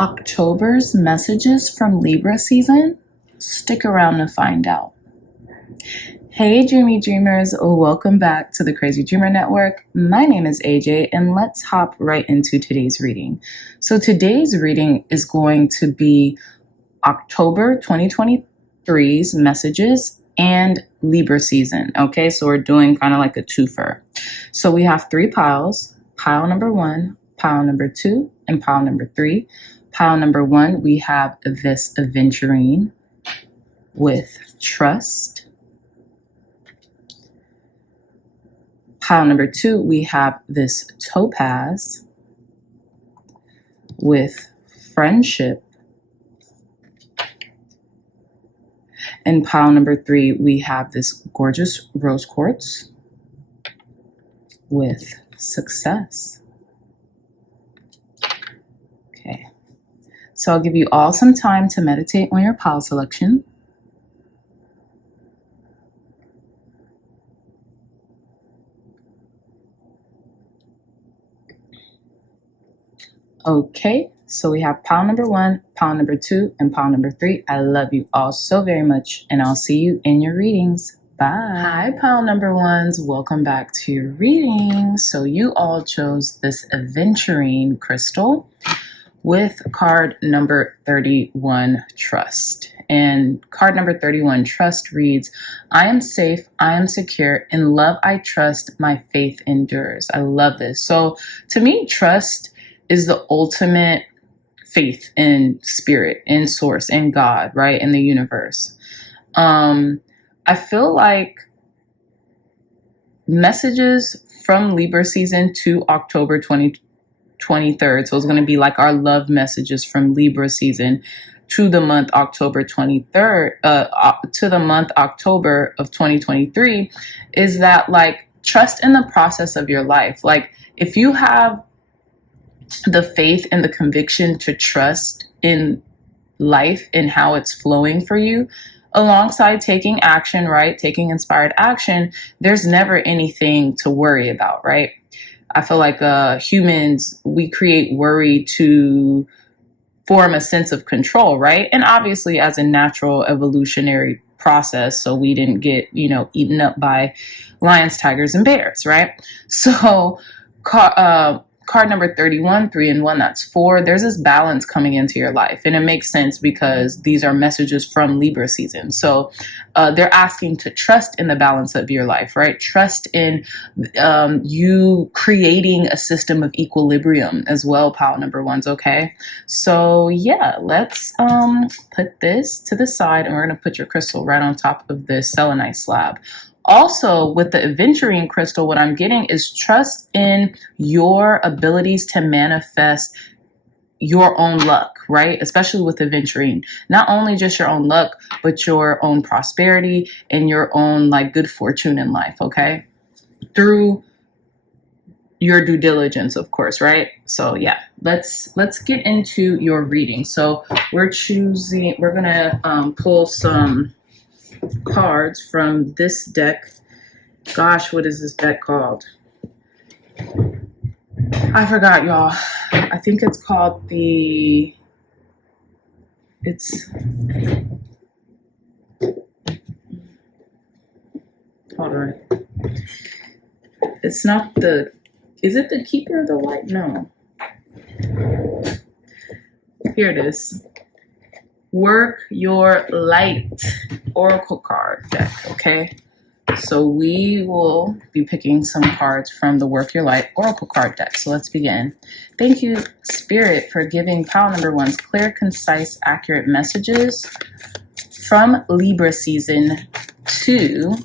October's messages from Libra season? Stick around to find out. Hey dreamy dreamers, welcome back to the Crazy Dreamer Network. My name is AJ and let's hop right into today's reading. So today's reading is going to be October 2023's messages and Libra season. Okay, so we're doing kind of like a twofer. So we have three piles, pile number 1, pile number 2, and pile number 3. Pile number 1, we have this Aventurine with trust. Pile number 2, we have this Topaz with friendship. And pile number 3, we have this gorgeous rose quartz with success. Okay, so I'll give you all some time to meditate on your pile selection. Okay, so we have pile number 1, pile number 2, and pile number 3. I love you all so very much, and I'll see you in your readings. Bye. Hi, pile number 1s. Welcome back to your reading. So you all chose this Aventurine crystal with card number 31, Trust. And card number 31, Trust, reads, I am safe, I am secure, in love I trust, my faith endures. I love this. So to me, trust is the ultimate faith in spirit, in source, in God, right? In the universe. I feel like messages from Libra season to October 23rd. So it's going to be like our love messages from Libra season to the month October 23rd, to the month October of 2023, is that like trust in the process of your life. Like if you have the faith and the conviction to trust in life and how it's flowing for you, alongside taking action, right? Taking inspired action, there's never anything to worry about, right? I feel like humans, we create worry to form a sense of control, right? And obviously as a natural evolutionary process, so we didn't get, eaten up by lions, tigers, and bears, right? So card number 31, 3 and 1, that's 4. There's this balance coming into your life. And it makes sense because these are messages from Libra season. So they're asking to trust in the balance of your life, right? Trust in you creating a system of equilibrium as well, pile number 1s, okay? So yeah, let's put this to the side and we're going to put your crystal right on top of this selenite slab. Also, with the Aventurine crystal, what I'm getting is trust in your abilities to manifest your own luck, right? Especially with Aventurine. Not only just your own luck, but your own prosperity and your own like good fortune in life, okay? Through your due diligence, of course, right? So yeah, let's get into your reading. So we're gonna pull some cards from this deck. Gosh, what is this deck called? I forgot, y'all. I think it's called hold on. It's not is it the Keeper of the Light? No. Here it is. Work Your Light Oracle card deck, okay? So we will be picking some cards from the Work Your Light Oracle card deck. So let's begin. Thank you, Spirit, for giving pile number 1's clear, concise, accurate messages from Libra season to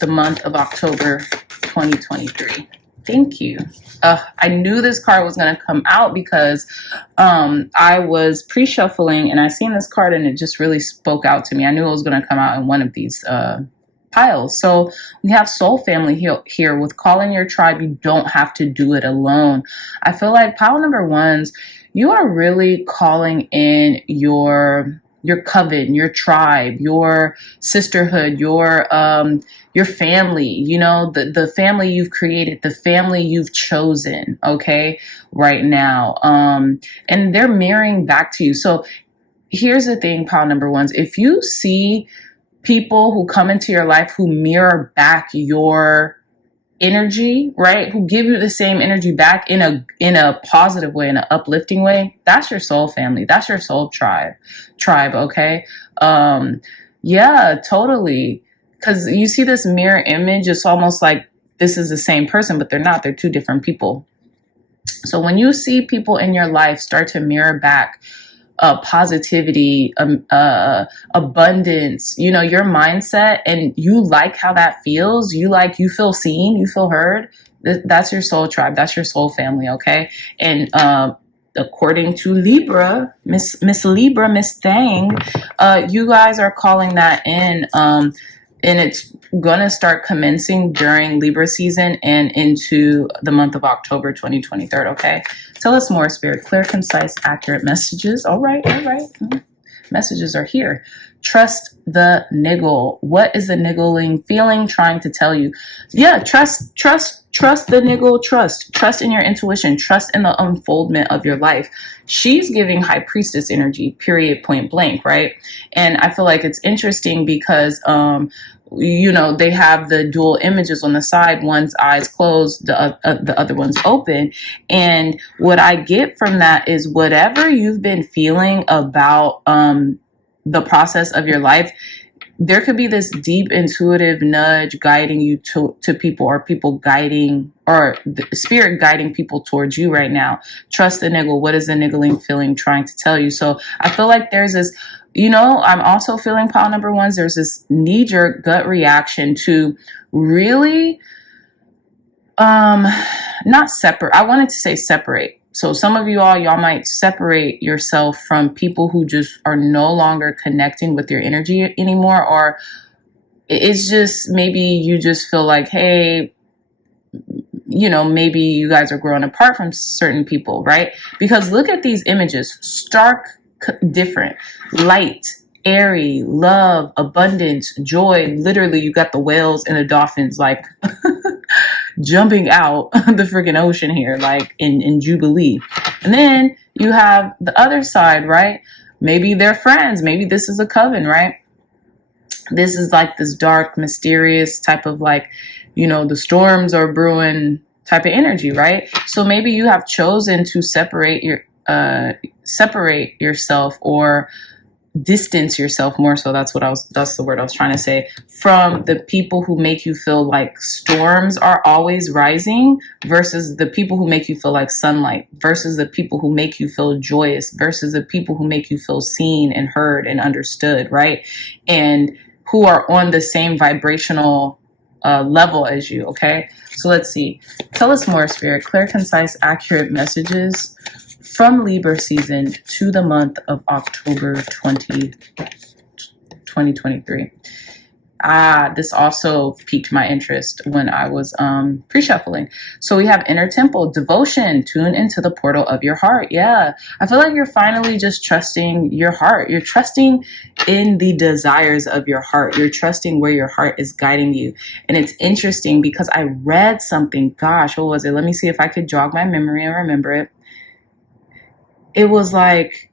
the month of October 2023. Thank you. I knew this card was going to come out because I was pre-shuffling and I seen this card and it just really spoke out to me. I knew it was going to come out in one of these piles. So we have Soul Family here with Call in Your Tribe. You don't have to do it alone. I feel like pile number 1s, you are really calling in your your coven, your tribe, your sisterhood, your family, you know, the family you've created, the family you've chosen, okay, right now. And they're mirroring back to you. So here's the thing, pile number ones. If you see people who come into your life who mirror back your energy, right, who give you the same energy back in a positive way, in an uplifting way, that's your soul family, that's your soul tribe, okay. Yeah, totally. Because you see this mirror image, it's almost like this is the same person, but they're not. They're two different people. So when you see people in your life start to mirror back positivity, abundance, you know, your mindset, and you like how that feels, you feel seen, you feel heard, that's your soul tribe, that's your soul family, okay? And according to Libra, Miss Libra, Miss Thang, you guys are calling that in, and it's gonna start commencing during Libra season and into the month of October 2023, okay? Tell us more, Spirit. Clear, concise, accurate messages. All right. Messages are here. Trust the niggle. What is the niggling feeling trying to tell you? Yeah, trust the niggle. Trust in your intuition. Trust in the unfoldment of your life. She's giving high priestess energy, period, point blank, right? And I feel like it's interesting because you know, they have the dual images on the side, one's eyes closed, the other one's open. And what I get from that is whatever you've been feeling about the process of your life, there could be this deep intuitive nudge guiding you to people, or people guiding, or the spirit guiding people towards you right now. Trust the niggle. What is the niggling feeling trying to tell you? So I feel like there's this, you know, I'm also feeling pile number ones. There's this knee-jerk gut reaction to really not separate. I wanted to say separate. So some of y'all might separate yourself from people who just are no longer connecting with your energy anymore, or it's just maybe you just feel like, hey, you know, maybe you guys are growing apart from certain people, right? Because look at these images, stark different, light, airy, love, abundance, joy. Literally, you got the whales and the dolphins like jumping out the freaking ocean here, like in Jubilee. And then you have the other side, right? Maybe they're friends. Maybe this is a coven, right? This is like this dark, mysterious type of, like, you know, the storms are brewing type of energy, right? So maybe you have chosen to separate yourself, or distance yourself more so. That's the word I was trying to say, from the people who make you feel like storms are always rising, versus the people who make you feel like sunlight, versus the people who make you feel joyous, versus the people who make you feel seen and heard and understood, right? And who are on the same vibrational level as you, okay? So let's see. Tell us more, Spirit. Clear, concise, accurate messages from Libra season to the month of October 2023. This also piqued my interest when I was pre-shuffling. So we have inner temple, devotion, tune into the portal of your heart. Yeah, I feel like you're finally just trusting your heart. You're trusting in the desires of your heart. You're trusting where your heart is guiding you. And it's interesting because I read something, gosh, what was it? Let me see if I could jog my memory and remember it. It was like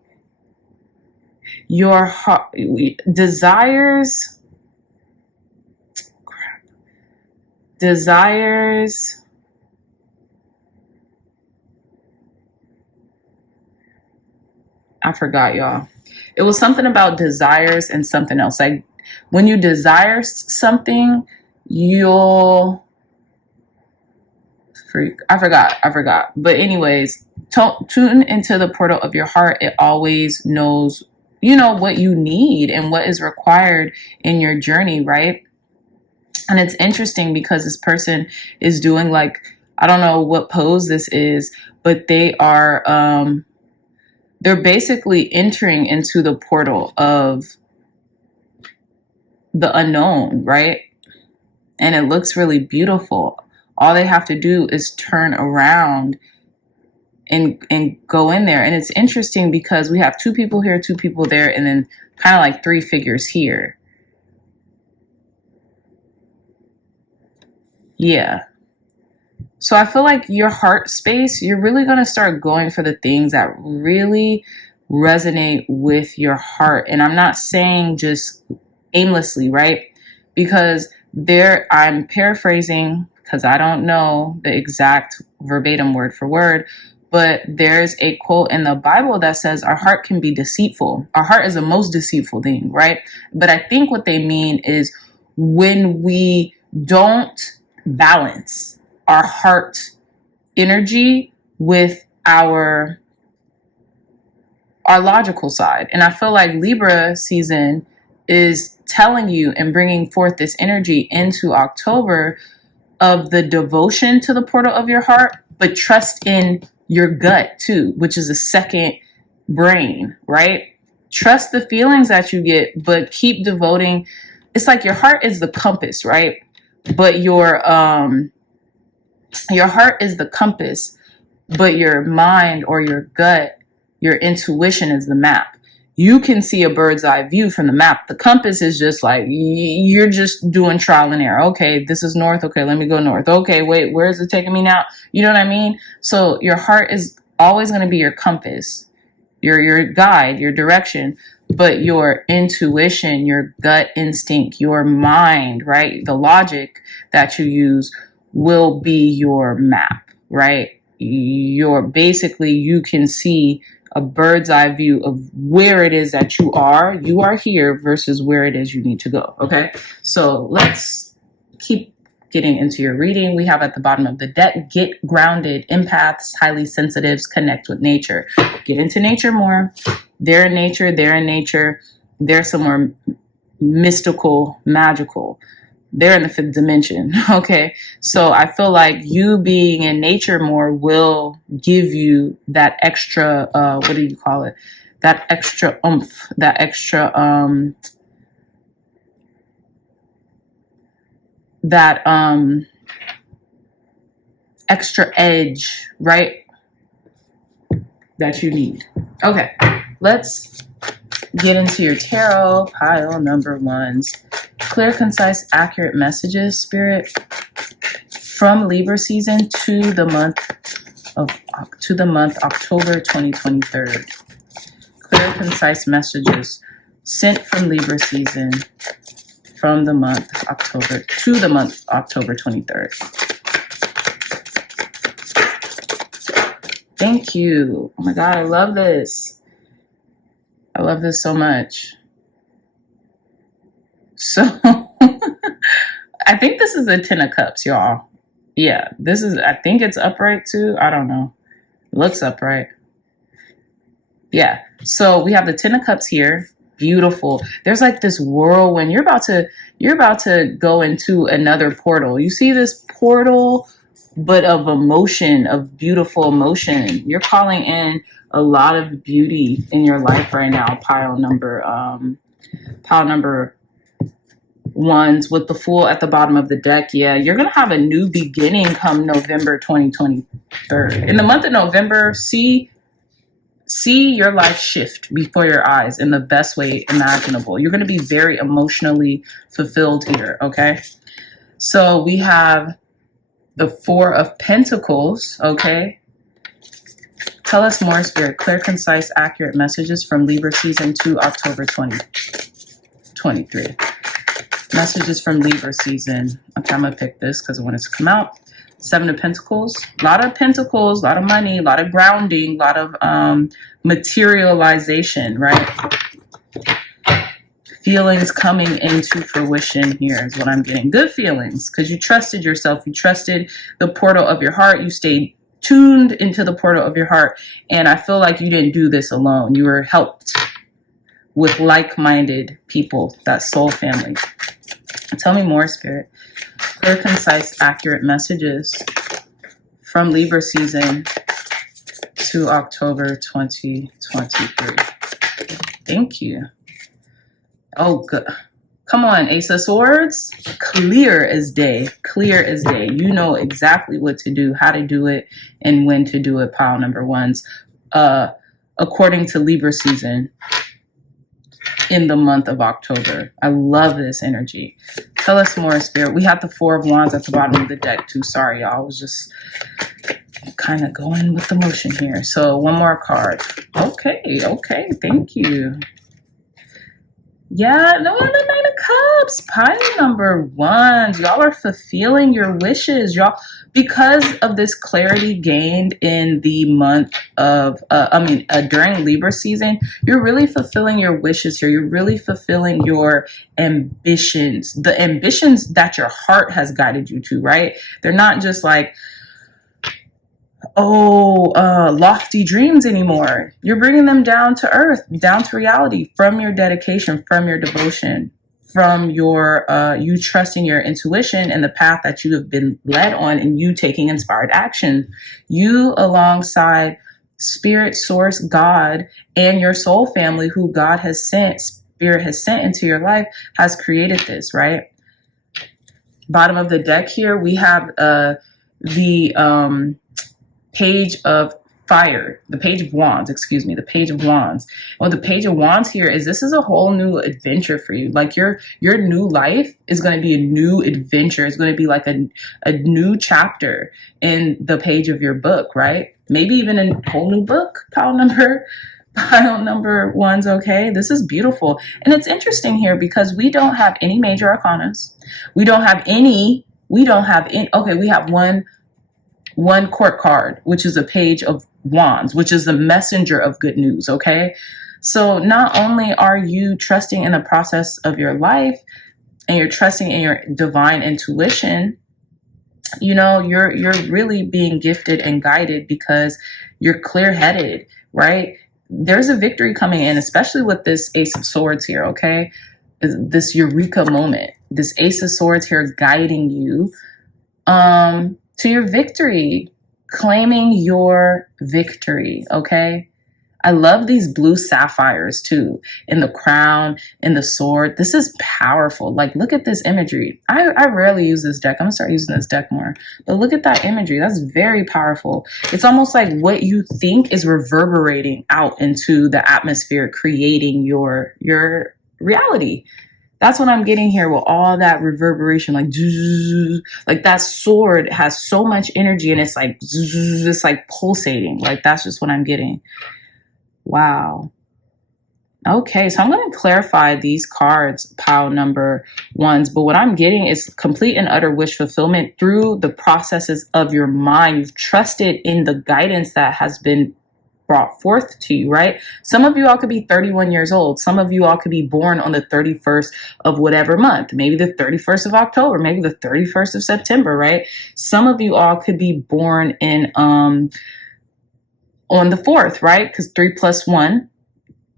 your heart desires, I forgot, y'all. It was something about desires and something else. Like when you desire something, you'll I forgot. But anyways, tune into the portal of your heart. It always knows, you know, what you need and what is required in your journey, right? And it's interesting because this person is doing, like, I don't know what pose this is, but they are, they're basically entering into the portal of the unknown, right? And it looks really beautiful. All they have to do is turn around and go in there. And it's interesting because we have 2 people here, 2 people there, and then kind of like 3 figures here. Yeah. So I feel like your heart space, you're really going to start going for the things that really resonate with your heart. And I'm not saying just aimlessly, right? Because I'm paraphrasing because I don't know the exact verbatim word for word, but there's a quote in the Bible that says our heart can be deceitful. Our heart is the most deceitful thing, right? But I think what they mean is when we don't balance our heart energy with our logical side. And I feel like Libra season is telling you and bringing forth this energy into October of the devotion to the portal of your heart, but trust in your gut too, which is a second brain, right? Trust the feelings that you get, but keep devoting. It's like your heart is the compass, right? But your heart is the compass, but your mind or your gut, your intuition is the map. You can see a bird's eye view from the map. The compass is just like, you're just doing trial and error. Okay, this is north. Okay, let me go north. Okay, wait, where is it taking me now? You know what I mean? So your heart is always going to be your compass, your guide, your direction, but your intuition, your gut instinct, your mind, right? The logic that you use will be your map, right? You can see a bird's eye view of where it is that you are here versus where it is you need to go. Okay. So let's keep getting into your reading. We have at the bottom of the deck, get grounded, empaths, highly sensitives, connect with nature. Get into nature more. They're in nature. They're somewhere mystical, magical. They're in the 5th dimension. Okay. So I feel like you being in nature more will give you that extra, what do you call it? That extra oomph, that extra, extra edge, right? That you need. Okay. Let's get into your tarot pile number 1s. Clear, concise, accurate messages, Spirit, from Libra season to the month October 2023. Clear, concise messages sent from Libra season from the month October to the month October 23rd. Thank you. Oh my God, I love this. I love this so much. So I think this is a 10 of Cups, y'all. Yeah, I think it's upright too. I don't know. It looks upright. Yeah. So we have the 10 of Cups here. Beautiful. There's like this whirlwind. You're about to go into another portal. You see this portal, but of emotion, of beautiful emotion. You're calling in a lot of beauty in your life right now. Pile number 1s with the Fool at the bottom of the deck. Yeah, you're going to have a new beginning come November 2023. In the month of November, see your life shift before your eyes in the best way imaginable. You're going to be very emotionally fulfilled here, okay? So we have the 4 of Pentacles, okay? Tell us more, Spirit. Clear, concise, accurate messages from Libra season to October 2023. Messages from Libra season. Okay, I'm going to pick this because I want it to come out. 7 of Pentacles. A lot of pentacles, a lot of money, a lot of grounding, a lot of materialization, right? Feelings coming into fruition here is what I'm getting. Good feelings because you trusted yourself. You trusted the portal of your heart. You stayed tuned into the portal of your heart. And I feel like you didn't do this alone. You were helped with like-minded people, that soul family. Tell me more, Spirit. Clear, concise, accurate messages from Libra season to October 2023. Thank you. Oh, good. Come on, Ace of Swords. Clear as day. Clear as day. You know exactly what to do, how to do it, and when to do it, pile number ones. According to Libra season in the month of October. I love this energy. Tell us more, Spirit. We have the Four of Wands at the bottom of the deck too. Sorry, y'all. I was just kind of going with the motion here. So one more card. Okay. Thank you. Yeah, no, the Nine of Cups, pile number ones. Y'all are fulfilling your wishes, y'all, because of this clarity gained in the month of, during Libra season. You're really fulfilling your wishes here. You're really fulfilling your ambitions, the ambitions that your heart has guided you to, right? They're not just like, lofty dreams anymore. You're bringing them down to earth, down to reality, from your dedication, from your devotion, from your you trusting your intuition and the path that you have been led on, and you taking inspired action. You, alongside Spirit, Source, God, and your soul family, who God has sent, Spirit has sent into your life, has created this, right? Bottom of the deck here, we have the Page of Fire, the Page of Wands, excuse me, the Page of Wands. Well, the Page of Wands here is, this is a whole new adventure for you. Like your new life is going to be a new adventure. It's going to be like a new chapter in the page of your book, right? Maybe even a whole new book, pile number ones, okay? This is beautiful. And it's interesting here because we don't have any major arcanas. We have one court card, which is a Page of Wands, which is the messenger of good news, okay? So not only are you trusting in the process of your life and you're trusting in your divine intuition, you know, you're really being gifted and guided because you're clear-headed, right? There's a victory coming in, especially with this Ace of Swords here, okay? This eureka moment, this Ace of Swords here guiding you to your victory, claiming your victory, okay? I love these blue sapphires too, in the crown, in the sword. This is powerful. Like, look at this imagery. I rarely use this deck. I'm gonna start using this deck more. But look at that imagery. That's very powerful. It's almost like what you think is reverberating out into the atmosphere, creating your reality. That's what I'm getting here with all that reverberation, like that sword has so much energy and it's like pulsating. Like, that's just what I'm getting. Wow. Okay, so I'm going to clarify these cards, pile number ones, but what I'm getting is complete and utter wish fulfillment through the processes of your mind. You've trusted in the guidance that has been brought forth to you, right? Some of you all could be 31 years old. Some of you all could be born on the 31st of whatever month, maybe the 31st of October, maybe the 31st of September, right? Some of you all could be born in on the 4th, right? Because 3 + 1,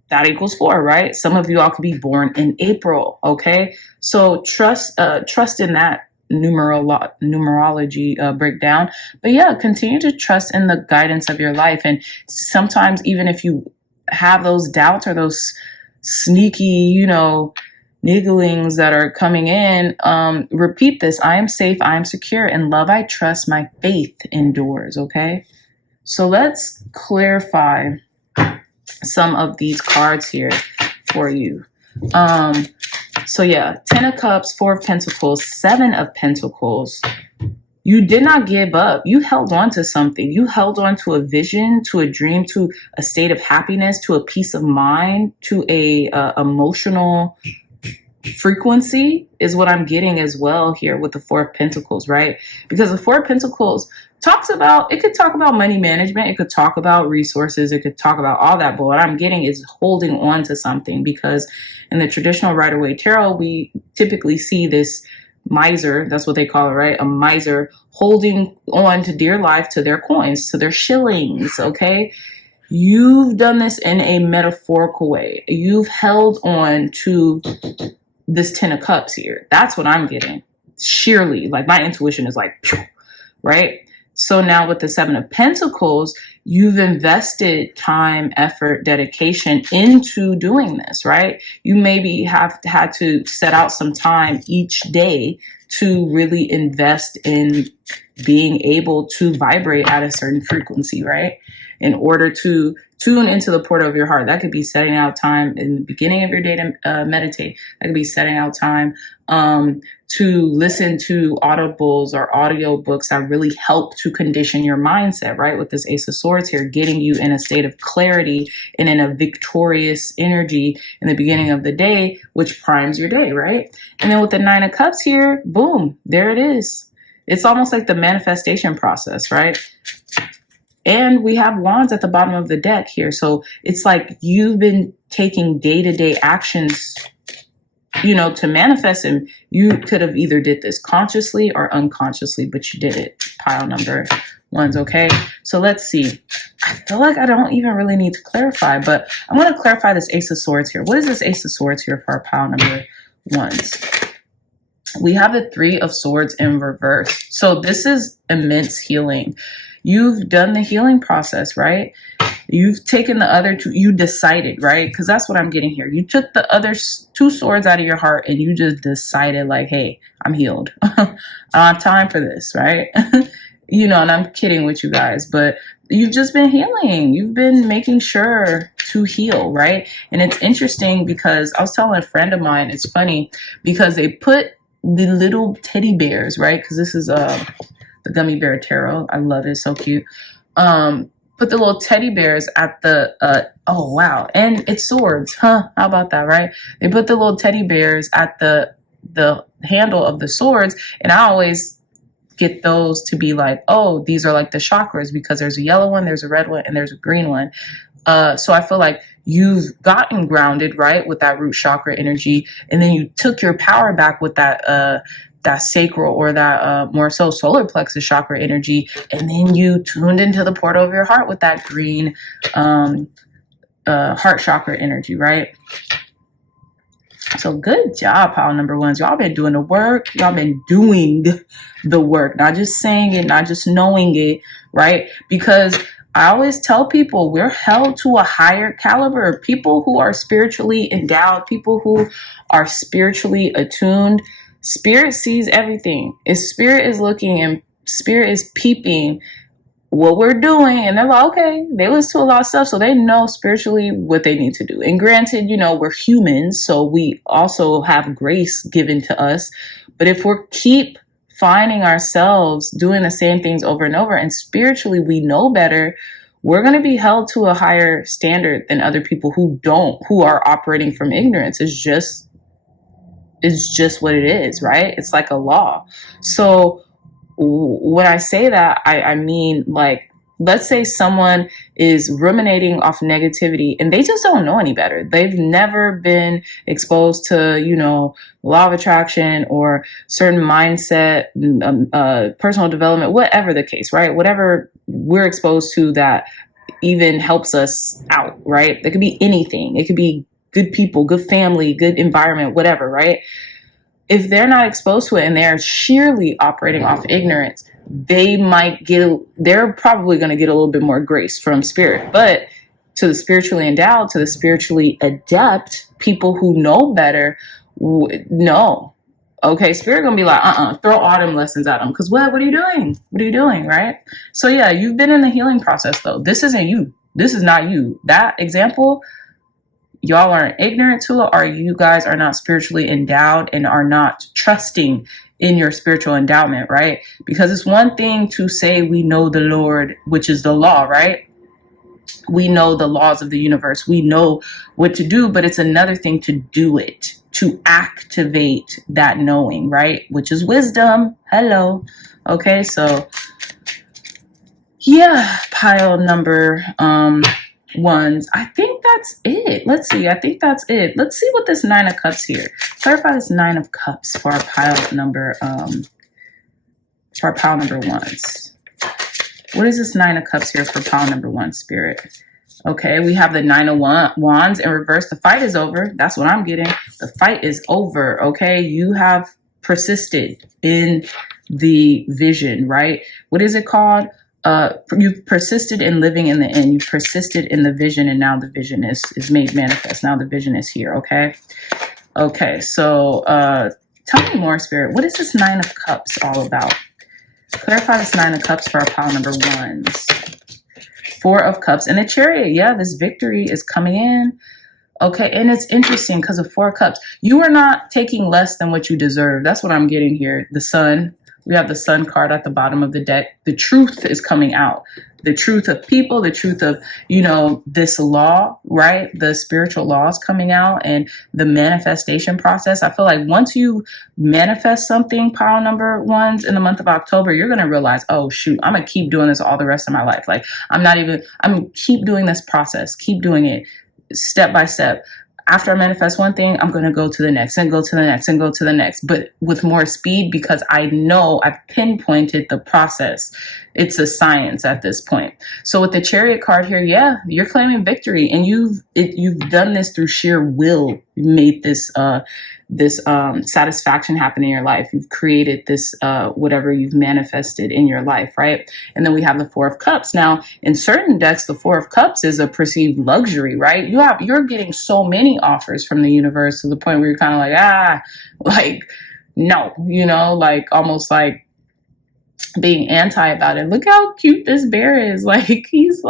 that equals 4, right? Some of you all could be born in April, okay? So trust in that numerology breakdown. But yeah, continue to trust in the guidance of your life. And sometimes, even if you have those doubts or those sneaky, nigglings that are coming in, repeat this: I am safe, I am secure, in love I trust, my faith endures. Okay, so let's clarify some of these cards here for you. So yeah, 10 of Cups, 4 of Pentacles, 7 of Pentacles. You did not give up. You held on to something. You held on to a vision, to a dream, to a state of happiness, to a peace of mind, to a emotional frequency is what I'm getting as well here with the 4 of Pentacles, right? Because the 4 of Pentacles it could talk about money management, it could talk about resources, it could talk about all that, but what I'm getting is holding on to something, because in the traditional Rider-Waite Tarot, we typically see this miser, that's what they call it, right? A miser holding on to dear life, to their coins, to their shillings, okay? You've done this in a metaphorical way. You've held on to this 10 of Cups here. That's what I'm getting. Sheerly, like my intuition is like, phew, right? So now with the Seven of Pentacles, you've invested time, effort, dedication into doing this, right? You maybe have had to set out some time each day to really invest in being able to vibrate at a certain frequency, right? In order to tune into the portal of your heart. That could be setting out time in the beginning of your day to meditate. That could be setting out time to listen to audibles or audio books that really help to condition your mindset, right? With this Ace of Swords here, getting you in a state of clarity and in a victorious energy in the beginning of the day, which primes your day, right? And then with the Nine of Cups here, boom, there it is. It's almost like the manifestation process, right? And we have Wands at the bottom of the deck here. So it's like you've been taking day-to-day actions, you know, to manifest, and you could have either did this consciously or unconsciously, but you did it. Pile number ones, okay? So let's see. I feel like I don't even really need to clarify, but I'm going to clarify this Ace of Swords here. What is this Ace of Swords here for our pile number ones? We have the Three of Swords in reverse. So this is immense healing. You've done the healing process, right? You've taken the other two, you decided, right? Because that's what I'm getting here. You took the other two swords out of your heart and you just decided like, hey, I'm healed. I don't have time for this, right? You know, and I'm kidding with you guys, but you've just been healing. You've been making sure to heal, right? And it's interesting because I was telling a friend of mine, it's funny because they put the little teddy bears, right? Because this is the Gummy Bear Tarot. I love it. So cute. Put the little teddy bears at the, oh, wow. And it's swords. Huh? How about that, right? They put the little teddy bears at the handle of the swords. And I always get those to be like, oh, these are like the chakras because there's a yellow one, there's a red one, and there's a green one. So I feel like you've gotten grounded, right, with that root chakra energy. And then you took your power back with that sacral or that more so solar plexus chakra energy. And then you tuned into the portal of your heart with that green heart chakra energy, right? So good job, pile number ones. Y'all been doing the work. Y'all been doing the work, not just saying it, not just knowing it, right? Because I always tell people we're held to a higher caliber. People who are spiritually endowed, people who are spiritually attuned, spirit sees everything. If spirit is looking and spirit is peeping what we're doing, and they're like, okay, they listen to a lot of stuff, so they know spiritually what they need to do. And granted, you know, we're humans, so we also have grace given to us. But if we keep finding ourselves doing the same things over and over, and spiritually we know better, we're going to be held to a higher standard than other people who don't, who are operating from ignorance. It's just what it is, right? It's like a law. So when I say that, I mean, like, let's say someone is ruminating off negativity and they just don't know any better. They've never been exposed to, you know, law of attraction or certain mindset, personal development, whatever the case, right? Whatever we're exposed to that even helps us out, right? It could be anything. It could be good people, good family, good environment, whatever, right? If they're not exposed to it and they're sheerly operating off ignorance, they're probably going to get a little bit more grace from spirit. But to the spiritually endowed, to the spiritually adept, people who know better, no. Okay, spirit going to be like, throw all them lessons at them. Because what are you doing? What are you doing, right? So yeah, you've been in the healing process though. This isn't you. This is not you. That example, y'all aren't ignorant to it, or you guys are not spiritually endowed and are not trusting in your spiritual endowment, right? Because it's one thing to say we know the Lord, which is the law, right? We know the laws of the universe. We know what to do, but it's another thing to do it, to activate that knowing, right? Which is wisdom. Hello. Okay, so yeah, pile number ones. I think that's it. Let's see. I think that's it. Let's see what this Nine of Cups here. Clarify this Nine of Cups for our pile number ones. What is this Nine of Cups here for pile number one, spirit? Okay, we have the Nine of Wands in reverse. The fight is over. That's what I'm getting. The fight is over. Okay, you have persisted in the vision, right? What is it called? You've persisted in living in the end. You've persisted in the vision, and now the vision is made manifest. Now the vision is here, okay? Okay, so tell me more, Spirit. What is this Nine of Cups all about? Clarify this Nine of Cups for our pile number ones. Four of Cups and the Chariot. Yeah, this victory is coming in. Okay, and it's interesting because of Four of Cups. You are not taking less than what you deserve. That's what I'm getting here. The Sun. We have the Sun card at the bottom of the deck. The truth is coming out. The truth of people, the truth of, this law, right? The spiritual law is coming out, and the manifestation process. I feel like once you manifest something, pile number ones, in the month of October, you're going to realize, oh, shoot, I'm going to keep doing this all the rest of my life. Like, I'm keep doing this process, keep doing it step by step. After I manifest one thing, I'm going to go to the next and go to the next and go to the next, but with more speed because I know I've pinpointed the process. It's a science at this point. So with the Chariot card here, yeah, you're claiming victory, and you've done this through sheer will. You made this satisfaction happen in your life. You've created this whatever you've manifested in your life, right? And then we have the Four of Cups. Now, in certain decks, the Four of Cups is a perceived luxury, right? You're getting so many offers from the universe to the point where you're kind of like, no, like almost like being anti about it. Look how cute this bear is. Like, he's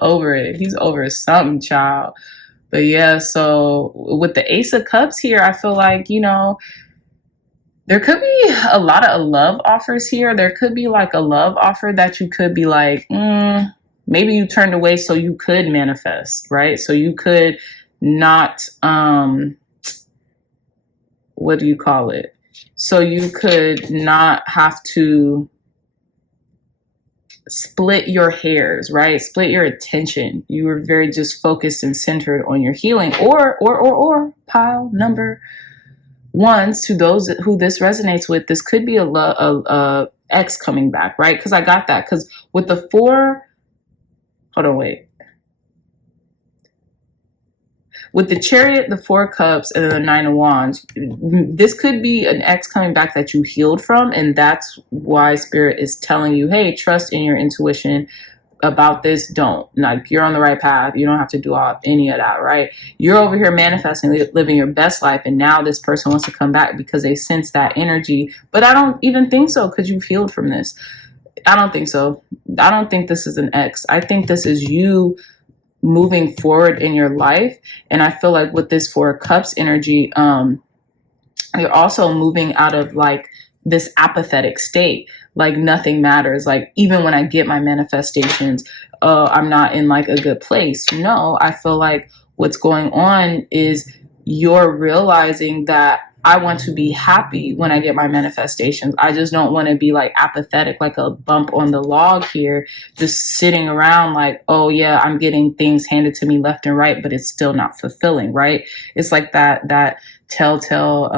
over it. He's over something, child. But yeah, so with the Ace of Cups here, I feel like, there could be a lot of love offers here. There could be like a love offer that you could be like, maybe you turned away so you could manifest, right? So you could not, what do you call it? So you could not have to split your hairs, right? Split your attention. You were very just focused and centered on your healing. Or pile number ones, to those who this resonates with, this could be a ex coming back, right? Because I got that. Because with the four, hold on, wait. With the Chariot, the Four of Cups, and then the Nine of Wands, this could be an ex coming back that you healed from, and that's why Spirit is telling you, hey, trust in your intuition about this. Don't. Like, you're on the right path. You don't have to do any of that, right? You're over here manifesting, living your best life, and now this person wants to come back because they sense that energy. But I don't even think so, because you've healed from this. I don't think so. I don't think this is an ex. I think this is you moving forward in your life. And I feel like with this Four of Cups energy, you're also moving out of like this apathetic state, like nothing matters. Like, even when I get my manifestations, I'm not in like a good place. No, I feel like what's going on is you're realizing that I want to be happy when I get my manifestations. I just don't want to be like apathetic, like a bump on the log here, just sitting around like, oh yeah, I'm getting things handed to me left and right, but it's still not fulfilling, right? It's like that telltale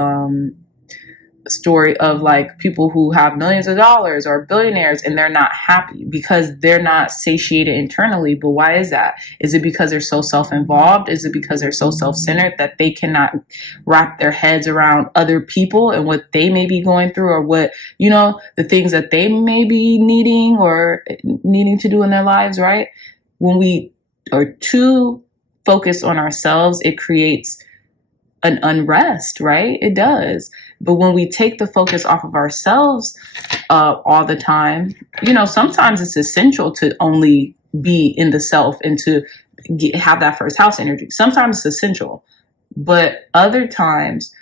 story of like people who have millions of dollars or billionaires and they're not happy because they're not satiated internally. But why is that? Is it because they're so self-involved? Is it because they're so self-centered that they cannot wrap their heads around other people and what they may be going through, or what, the things that they may be needing to do in their lives, right? When we are too focused on ourselves, it creates an unrest, right? It does. But when we take the focus off of ourselves all the time, sometimes it's essential to only be in the self and to have that first house energy. Sometimes it's essential, but other times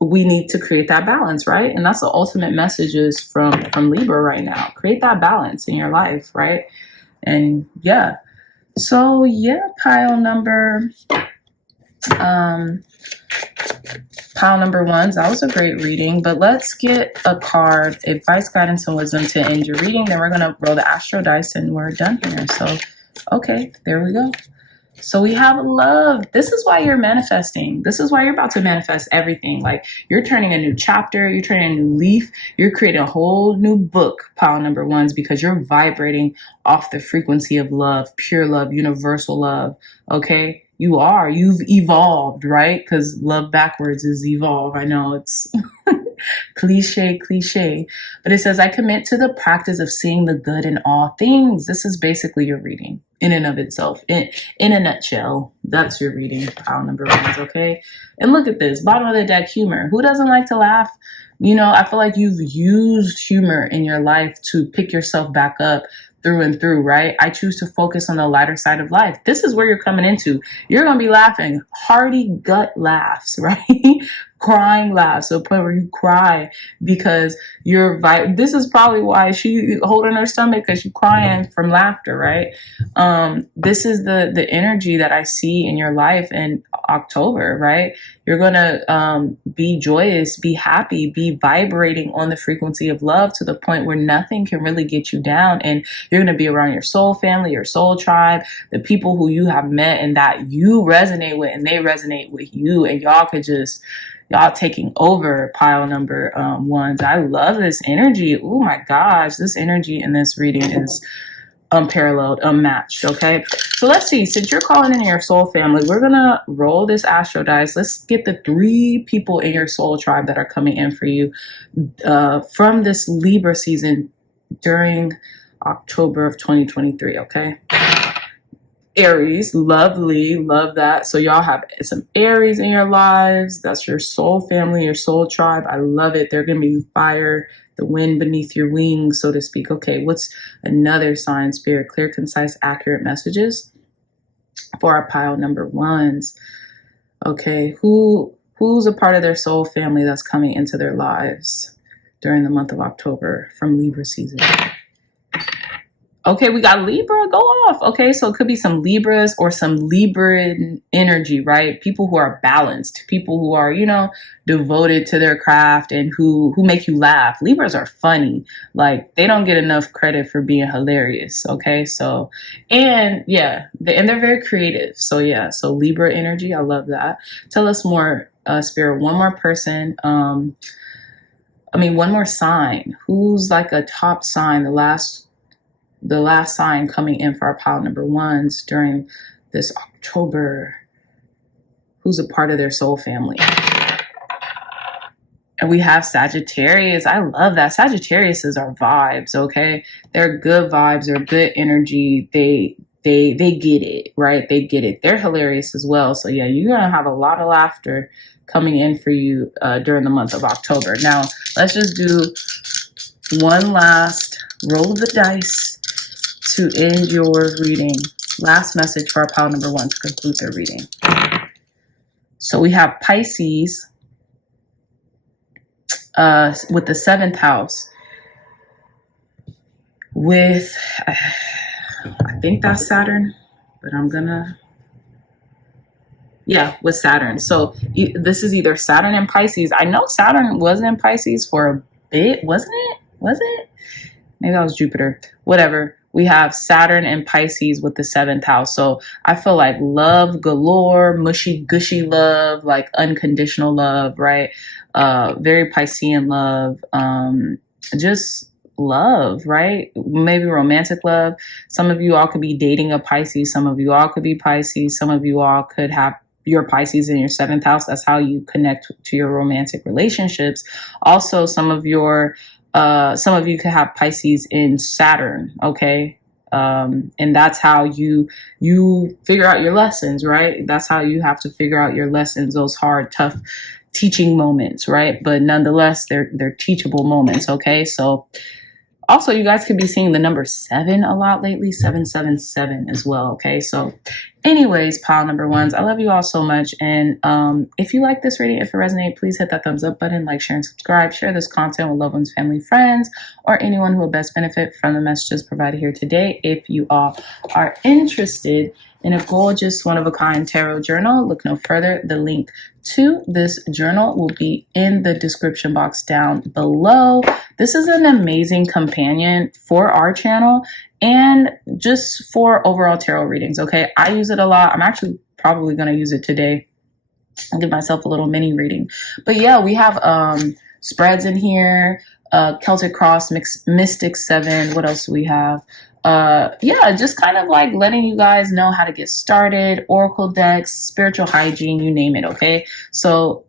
we need to create that balance, right? And that's the ultimate messages from Libra right now. Create that balance in your life, right? And yeah. So yeah, pile number ones, that was a great reading. But let's get a card, advice, guidance, and wisdom to end your reading. Then we're going to roll the astro dice and we're done here. So, okay, there we go. So we have love. This is why you're manifesting. This is why you're about to manifest everything. Like, you're turning a new chapter. You're turning a new leaf. You're creating a whole new book, pile number ones, because you're vibrating off the frequency of love, pure love, universal love. Okay? You've evolved, right? Because love backwards is evolve. I know it's Cliche. But it says, I commit to the practice of seeing the good in all things. This is basically your reading in and of itself. In a nutshell, that's your reading, pile number 1, okay? And look at this, bottom of the deck, humor. Who doesn't like to laugh? You know, I feel like you've used humor in your life to pick yourself back up through and through, right? I choose to focus on the lighter side of life. This is where you're coming into. You're going to be laughing, hearty gut laughs, right? Crying laughs, to a point where you cry because you're this is probably why she holding her stomach, because she's crying from laughter, right? This is the energy that I see in your life in October, right? You're gonna be joyous, be happy, be vibrating on the frequency of love to the point where nothing can really get you down. And you're gonna be around your soul family, your soul tribe, the people who you have met and that you resonate with and they resonate with you, and y'all taking over, pile number 1s. I love this energy. Oh my gosh, this energy in this reading is unparalleled, unmatched, okay? So let's see, since you're calling in your soul family, we're gonna roll this astro dice. Let's get the 3 people in your soul tribe that are coming in for you from this Libra season during October of 2023, okay? Aries, lovely, love that. So y'all have some Aries in your lives. That's your soul family, your soul tribe. I love it. They're going to be fire, the wind beneath your wings, so to speak. Okay, what's another sign, Spirit? Clear, concise, accurate messages for our pile number 1s. Okay, who's a part of their soul family that's coming into their lives during the month of October from Libra season? Okay, we got Libra, go off. Okay, so it could be some Libras or some Libra energy, right? People who are balanced, people who are, you know, devoted to their craft and who make you laugh. Libras are funny. Like, they don't get enough credit for being hilarious, okay? So, and yeah, and they're very creative. So yeah, so Libra energy, I love that. Tell us more, Spirit. One more person, one more sign. Who's like a top sign, the last sign coming in for our pile number 1s during this October, who's a part of their soul family? And we have Sagittarius. I love that. Sagittarius is our vibes, okay? They're good vibes, they're good energy. They get it, right? They get it. They're hilarious as well. So yeah, you're gonna have a lot of laughter coming in for you during the month of October. Now, let's just do one last roll of the dice to end your reading. Last message for our pile number 1 to conclude their reading. So we have Pisces with the 7th house with, I think that's Saturn, but with Saturn. So this is either Saturn and Pisces. I know Saturn was in Pisces for a bit, wasn't it? Was it? Maybe that was Jupiter. Whatever. We have Saturn and Pisces with the 7th house. So I feel like love galore, mushy, gushy love, like unconditional love, right? Very Piscean love. Just love, right? Maybe romantic love. Some of you all could be dating a Pisces. Some of you all could be Pisces. Some of you all could have your Pisces in your 7th house. That's how you connect to your romantic relationships. Also, some of you could have Pisces in Saturn, okay? And that's how you figure out your lessons, right? That's how you have to figure out your lessons, those hard, tough teaching moments, right? But nonetheless, they're teachable moments, okay? So also, you guys could be seeing the number 7 a lot lately, 777 as well, okay? So anyways, pile number 1s, I love you all so much. And if you like this reading, if it resonates, please hit that thumbs up button, like, share, and subscribe. Share this content with loved ones, family, friends, or anyone who will best benefit from the messages provided here today. If you all are interested in a gorgeous one-of-a-kind tarot journal, look no further. The link to this journal will be in the description box down below. This is an amazing companion for our channel and just for overall tarot readings, okay? I use it a lot. I'm actually probably going to use it today. I'll give myself a little mini reading. But yeah, we have spreads in here, Celtic Cross, Mystic 7. What else do we have? Just kind of like letting you guys know how to get started, oracle decks, spiritual hygiene, you name it, okay? So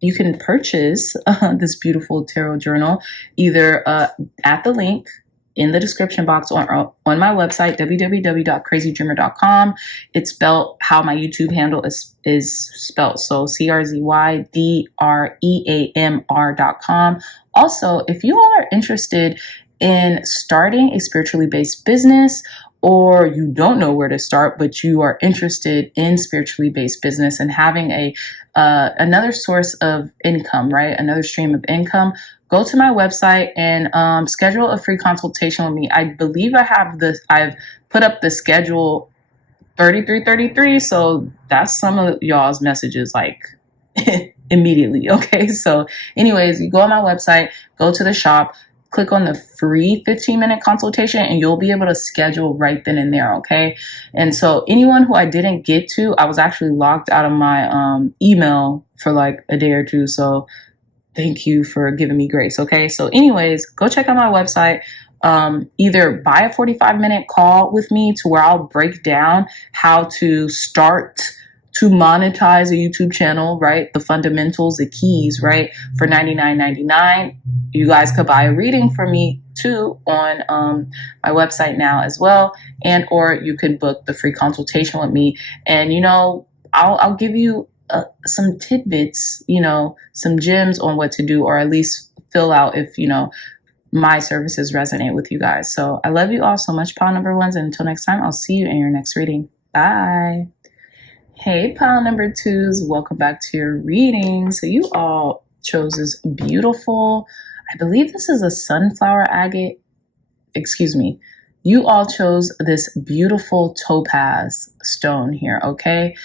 you can purchase this beautiful tarot journal either at the link in the description box on my website, www.crazydreamer.com. It's spelled how my YouTube handle is spelled. So CRZYDREAMR.com. Also, if you all are interested in starting a spiritually based business, or you don't know where to start, but you are interested in spiritually based business and having another source of income, right? Another stream of income, go to my website and schedule a free consultation with me. I believe I've put up the schedule 3333. So that's some of y'all's messages like immediately. Okay. So anyways, you go on my website, go to the shop, click on the free 15-minute consultation, and you'll be able to schedule right then and there. Okay. And so anyone who I didn't get to, I was actually locked out of my email for like a day or two. So thank you for giving me grace. Okay. So anyways, go check out my website. Either buy a 45-minute call with me to where I'll break down how to start to monetize a YouTube channel, right? The fundamentals, the keys, right? For $99.99. You guys could buy a reading from me too on my website now as well. And, or you could book the free consultation with me. And, you know, I'll give you some tidbits, you know, some gems on what to do, or at least fill out if, you know, my services resonate with you guys. So I love you all so much, pile number ones. And until next time, I'll see you in your next reading. Bye. Hey, pile number twos. Welcome back to your reading. So you all chose this beautiful, I believe this is a sunflower agate. Excuse me. You all chose this beautiful topaz stone here. Okay.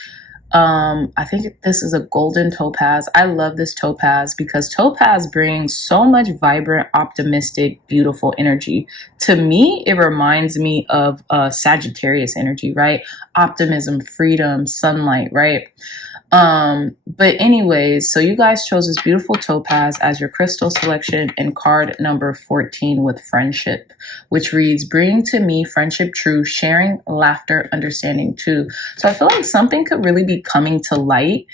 I think this is a golden topaz. I love this topaz because topaz brings so much vibrant, optimistic, beautiful energy. To me, it reminds me of Sagittarius energy, right? Optimism, freedom, sunlight, right? But anyways, so you guys chose this beautiful topaz as your crystal selection and card number 14 with friendship, which reads, bring to me friendship true, sharing, laughter, understanding too. So I feel like something could really be coming to light,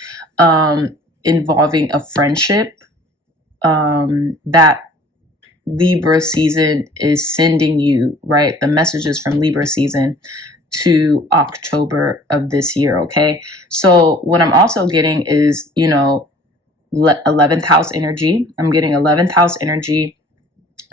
involving a friendship, that Libra season is sending you, right? The messages from Libra season to October of this year. Okay. So what I'm also getting is, you know, 11th house energy. I'm getting 11th house energy,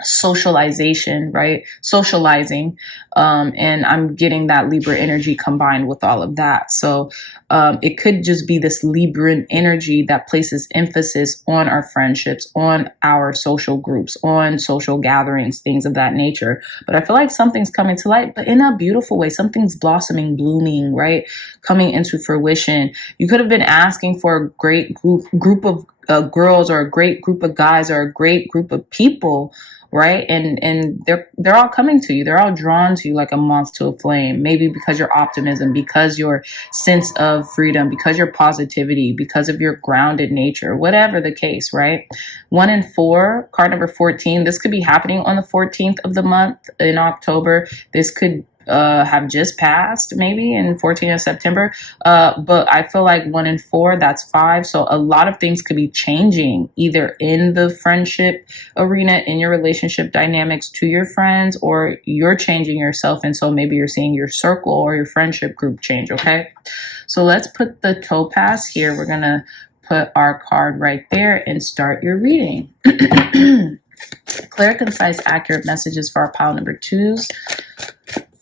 socialization, right? Socializing. And I'm getting that Libra energy combined with all of that. So it could just be this Libran energy that places emphasis on our friendships, on our social groups, on social gatherings, things of that nature. But I feel like something's coming to light, but in a beautiful way. Something's blossoming, blooming, right? Coming into fruition. You could have been asking for a great group of girls, or a great group of guys, or a great group of people, right? And they're all coming to you. They're all drawn to you like a moth to a flame. Maybe because your optimism, because your sense of freedom, because your positivity, because of your grounded nature, whatever the case, right? 1 and 4, card number 14. This could be happening on the 14th of the month in October. This could have just passed maybe in 14th of September. But I feel like 1 and 4, that's 5. So a lot of things could be changing either in the friendship arena, in your relationship dynamics to your friends, or you're changing yourself. And so maybe you're seeing your circle or your friendship group change. Okay. So let's put the topaz here. We're going to put our card right there and start your reading. Clear, concise, accurate messages for our pile number twos.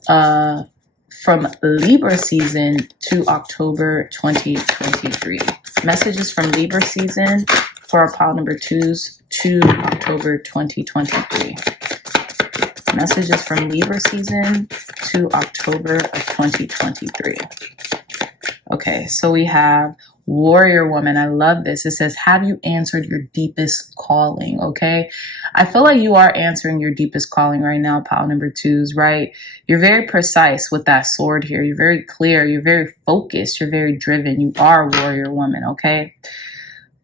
From Libra season to October 2023. Messages from Libra season for our pile number twos to October 2023. Messages from Libra season to October of 2023. Okay, so we have Warrior Woman. I love this. It says, have you answered your deepest calling? Okay. I feel like you are answering your deepest calling right now, pile number twos, right? You're very precise with that sword here. You're very clear. You're very focused. You're very driven. You are a warrior woman. Okay.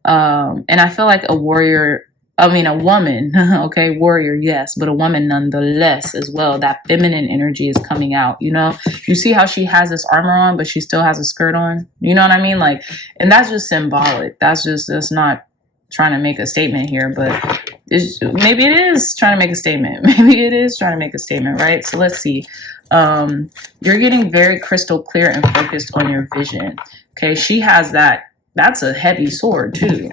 And I feel like a woman, okay, warrior, yes, but a woman nonetheless as well. That feminine energy is coming out, you know? You see how she has this armor on, but she still has a skirt on? You know what I mean? Like, and that's just symbolic. That's not trying to make a statement here, but maybe it is trying to make a statement. Maybe it is trying to make a statement, right? So let's see. You're getting very crystal clear and focused on your vision. Okay, she has that. That's a heavy sword too.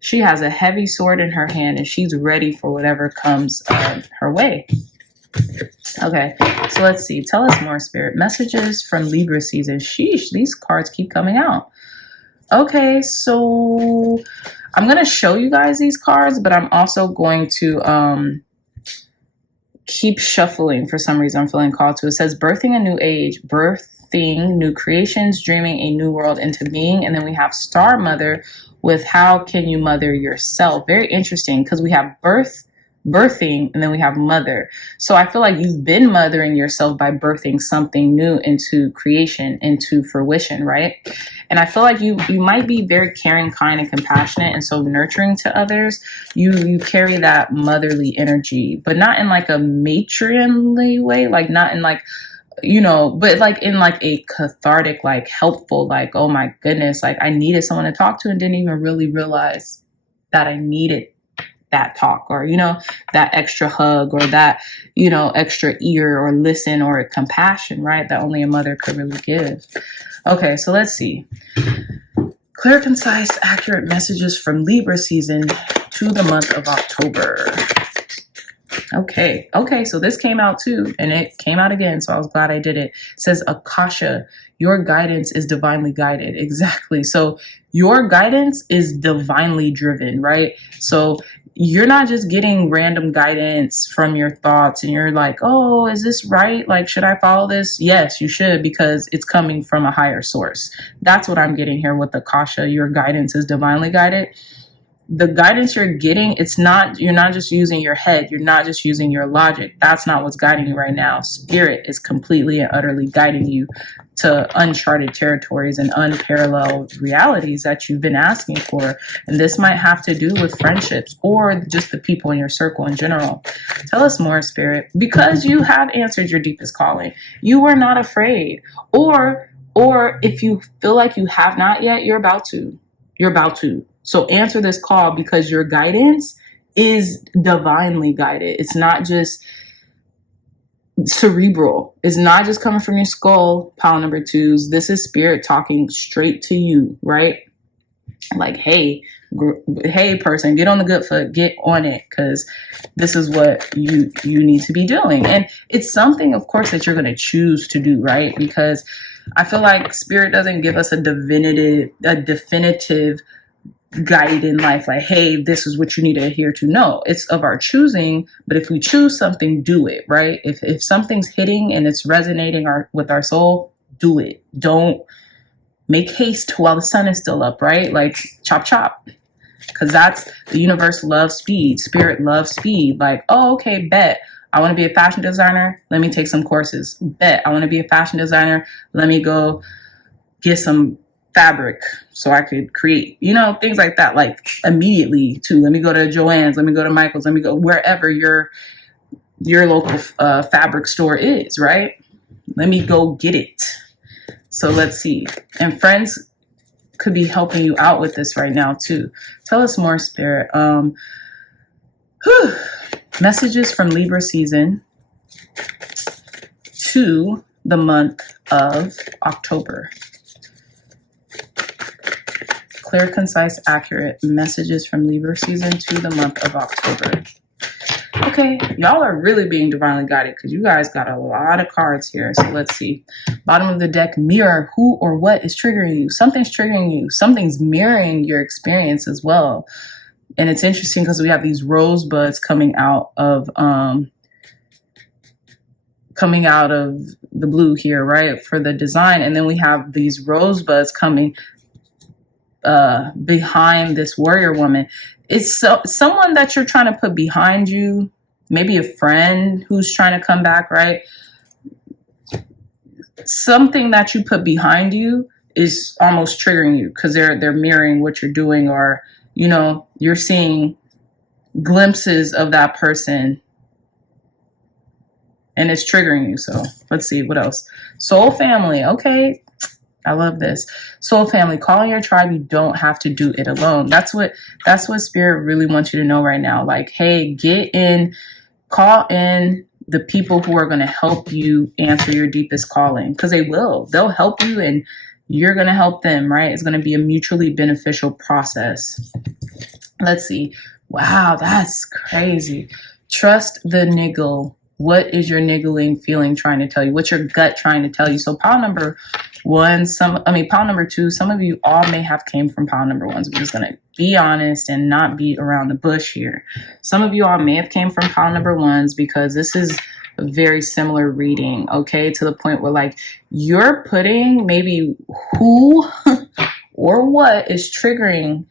She has a heavy sword in her hand, and she's ready for whatever comes her way. Okay, so let's see. Tell us more, Spirit. Messages from Libra season. Sheesh, these cards keep coming out. Okay, so I'm going to show you guys these cards, but I'm also going to keep shuffling. For some reason, I'm feeling called to. It says birthing a new age, birthing new creations, dreaming a new world into being. And then we have Star Mother with how can you mother yourself? Very interesting, because we have birthing, and then we have mother. So I feel like you've been mothering yourself by birthing something new into creation, into fruition, right? And I feel like you might be very caring, kind, and compassionate, and so nurturing to others. You carry that motherly energy, but not in like a matronly way, like not in like, you know, but like in like a cathartic, like helpful, like, oh my goodness, like I needed someone to talk to and didn't even really realize that I needed that talk, or, you know, that extra hug, or that, you know, extra ear or listen or compassion, right? That only a mother could really give. Okay, so let's see. Clear, concise, accurate messages from Libra season to the month of October. Okay, so this came out too, and it came out again, so I was glad I did it. It says, Akasha, your guidance is divinely guided. Exactly. So your guidance is divinely driven, right? So you're not just getting random guidance from your thoughts and you're like, oh, is this right? Like, should I follow this? Yes, you should, because it's coming from a higher source. That's what I'm getting here with Akasha. Your guidance is divinely guided. The guidance you're getting, you're not just using your head. You're not just using your logic. That's not what's guiding you right now. Spirit is completely and utterly guiding you to uncharted territories and unparalleled realities that you've been asking for. And this might have to do with friendships or just the people in your circle in general. Tell us more, Spirit, because you have answered your deepest calling. You were not afraid. Or if you feel like you have not yet, you're about to. You're about to. So answer this call, because your guidance is divinely guided. It's not just cerebral. It's not just coming from your skull, pile number twos. This is Spirit talking straight to you, right? Like, hey person, get on the good foot, get on it, because this is what you need to be doing. And it's something, of course, that you're going to choose to do, right? Because I feel like Spirit doesn't give us a definitive guide in life, like, hey, this is what you need to adhere to. No, it's of our choosing. But if we choose something, do it, right? If something's hitting and it's resonating with our soul, do it. Don't make haste while the sun is still up, right? Like, chop, because that's the universe loves speed. Spirit loves speed. Like, oh, okay, bet I want to be a fashion designer. Let me take some courses. Bet I want to be a fashion designer. Let me go get some fabric so I could create, you know, things like that, like immediately too. Let me go to Joann's, let me go to Michael's, let me go wherever your local fabric store is, right? Let me go get it. So let's see. And friends could be helping you out with this right now too. Tell us more, Spirit. Messages from Libra season to the month of October. Clear, concise, accurate messages from Libra season to the month of October. Okay, y'all are really being divinely guided, because you guys got a lot of cards here. So let's see. Bottom of the deck, mirror. Who or what is triggering you? Something's triggering you. Something's mirroring your experience as well. And it's interesting because we have these rosebuds coming out of the blue here, right, for the design. And then we have these rosebuds coming behind this warrior woman. It's someone that you're trying to put behind you, maybe a friend who's trying to come back, right? Something that you put behind you is almost triggering you, because they're mirroring what you're doing, or, you know, you're seeing glimpses of that person and it's triggering you. So let's see what else. Soul family. Okay, I love this. Soul family, calling your tribe, you don't have to do it alone. That's what Spirit really wants you to know right now. Like, hey, get in, call in the people who are going to help you answer your deepest calling, because they will. They'll help you and you're going to help them, right? It's going to be a mutually beneficial process. Let's see. Wow, that's crazy. Trust the niggle. What is your niggling feeling trying to tell you? What's your gut trying to tell you? So pile number one, pile number two, some of you all may have came from pile number ones. We're just going to be honest and not beat around the bush here. Some of you all may have came from pile number ones, because this is a very similar reading, okay? To the point where like you're putting maybe who or what is triggering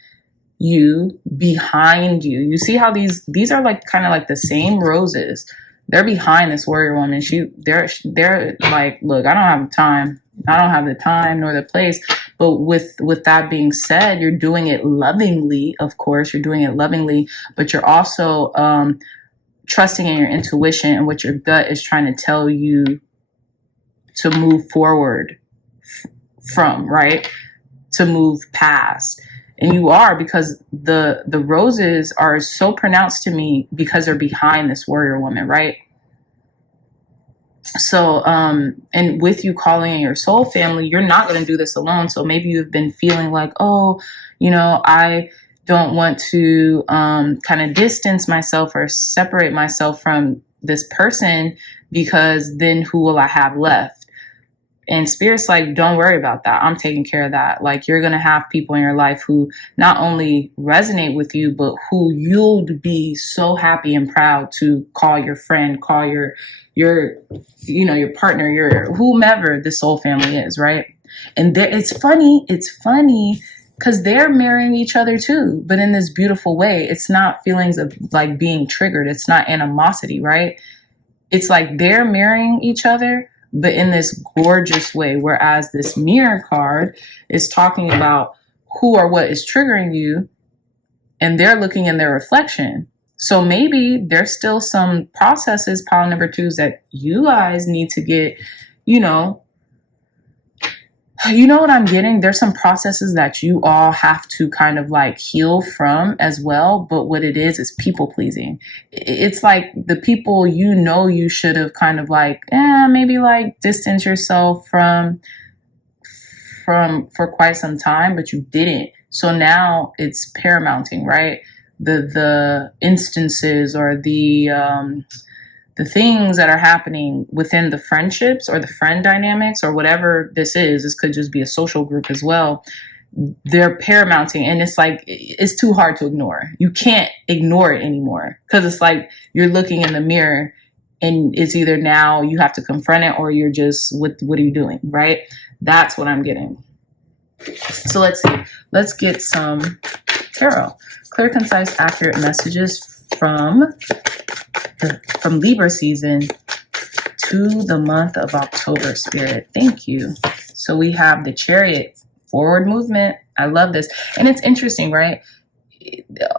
you behind you. You see how these are like kind of like the same roses. They're behind this warrior woman. They're like, look, I don't have time. I don't have the time nor the place. But with that being said, you're doing it lovingly. Of course, you're doing it lovingly, but you're also trusting in your intuition and what your gut is trying to tell you to move forward from, right? To move past. And you are, because the roses are so pronounced to me because they're behind this warrior woman, right? So, and with you calling in your soul family, you're not going to do this alone. So maybe you've been feeling like, oh, I don't want to kind of distance myself or separate myself from this person, because then who will I have left? And Spirit's like, don't worry about that. I'm taking care of that. Like, you're going to have people in your life who not only resonate with you, but who you'll be so happy and proud to call your friend, call your partner, your whomever the soul family is, right? And it's funny because they're marrying each other too, but in this beautiful way. It's not feelings of like being triggered. It's not animosity, right? It's like they're marrying each other, but in this gorgeous way. Whereas this mirror card is talking about who or what is triggering you, and they're looking in their reflection. So maybe there's still some processes, pile number twos, that you guys need to get, what I'm getting? There's some processes that you all have to kind of like heal from as well. But what it is people pleasing. It's like the people you should have kind of like, maybe like distance yourself from for quite some time, but you didn't. So now it's paramounting, right? The instances or the things that are happening within the friendships or the friend dynamics or whatever this is. This could just be a social group as well. They're paramounting, and it's like, it's too hard to ignore. You can't ignore it anymore, because it's like you're looking in the mirror and it's either now you have to confront it or you're just, what are you doing, right? That's what I'm getting. So let's see. Let's get some tarot. Clear, concise, accurate messages from Libra season to the month of October, Spirit. Thank you. So we have the Chariot, forward movement. I love this. And it's interesting, right?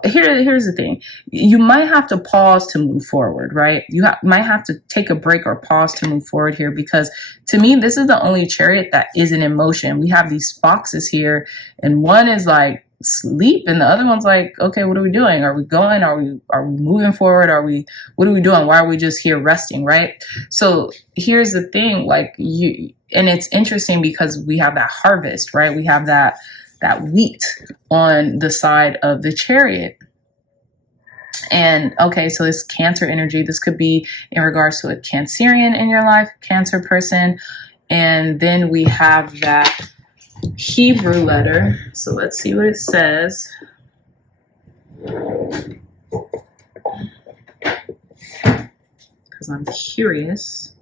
Here's the thing. You might have to pause to move forward, right? You might have to take a break or pause to move forward here, because to me, this is the only Chariot that isn't in motion. We have these foxes here, and one is like sleep, and the other one's like, okay, what are we doing? Are we going? Are we moving forward? What are we doing? Why are we just here resting, right? So here's the thing, like and it's interesting because we have that harvest, right? We have that wheat on the side of the Chariot. And okay, so this Cancer energy, this could be in regards to a Cancerian in your life, Cancer person. And then we have that Hebrew letter. So let's see what it says. Because I'm curious.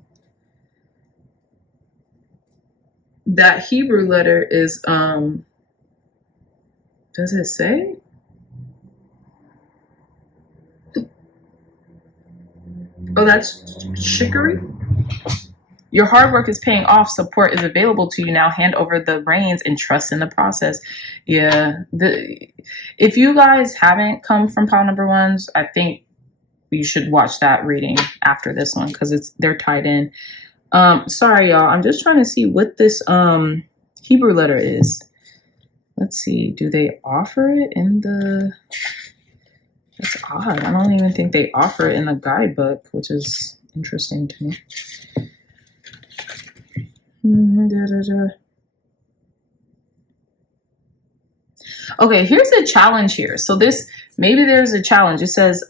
That Hebrew letter is, does it say? Oh, that's chicory. Your hard work is paying off. Support is available to you now. Hand over the reins and trust in the process. Yeah. If you guys haven't come from pile number ones, I think you should watch that reading after this one, because they're tied in. Sorry, y'all. I'm just trying to see what this Hebrew letter is. Let's see, do they offer it in the, that's odd. I don't even think they offer it in the guidebook, which is interesting to me. Okay, here's a challenge here. So this, maybe there's a challenge. It says,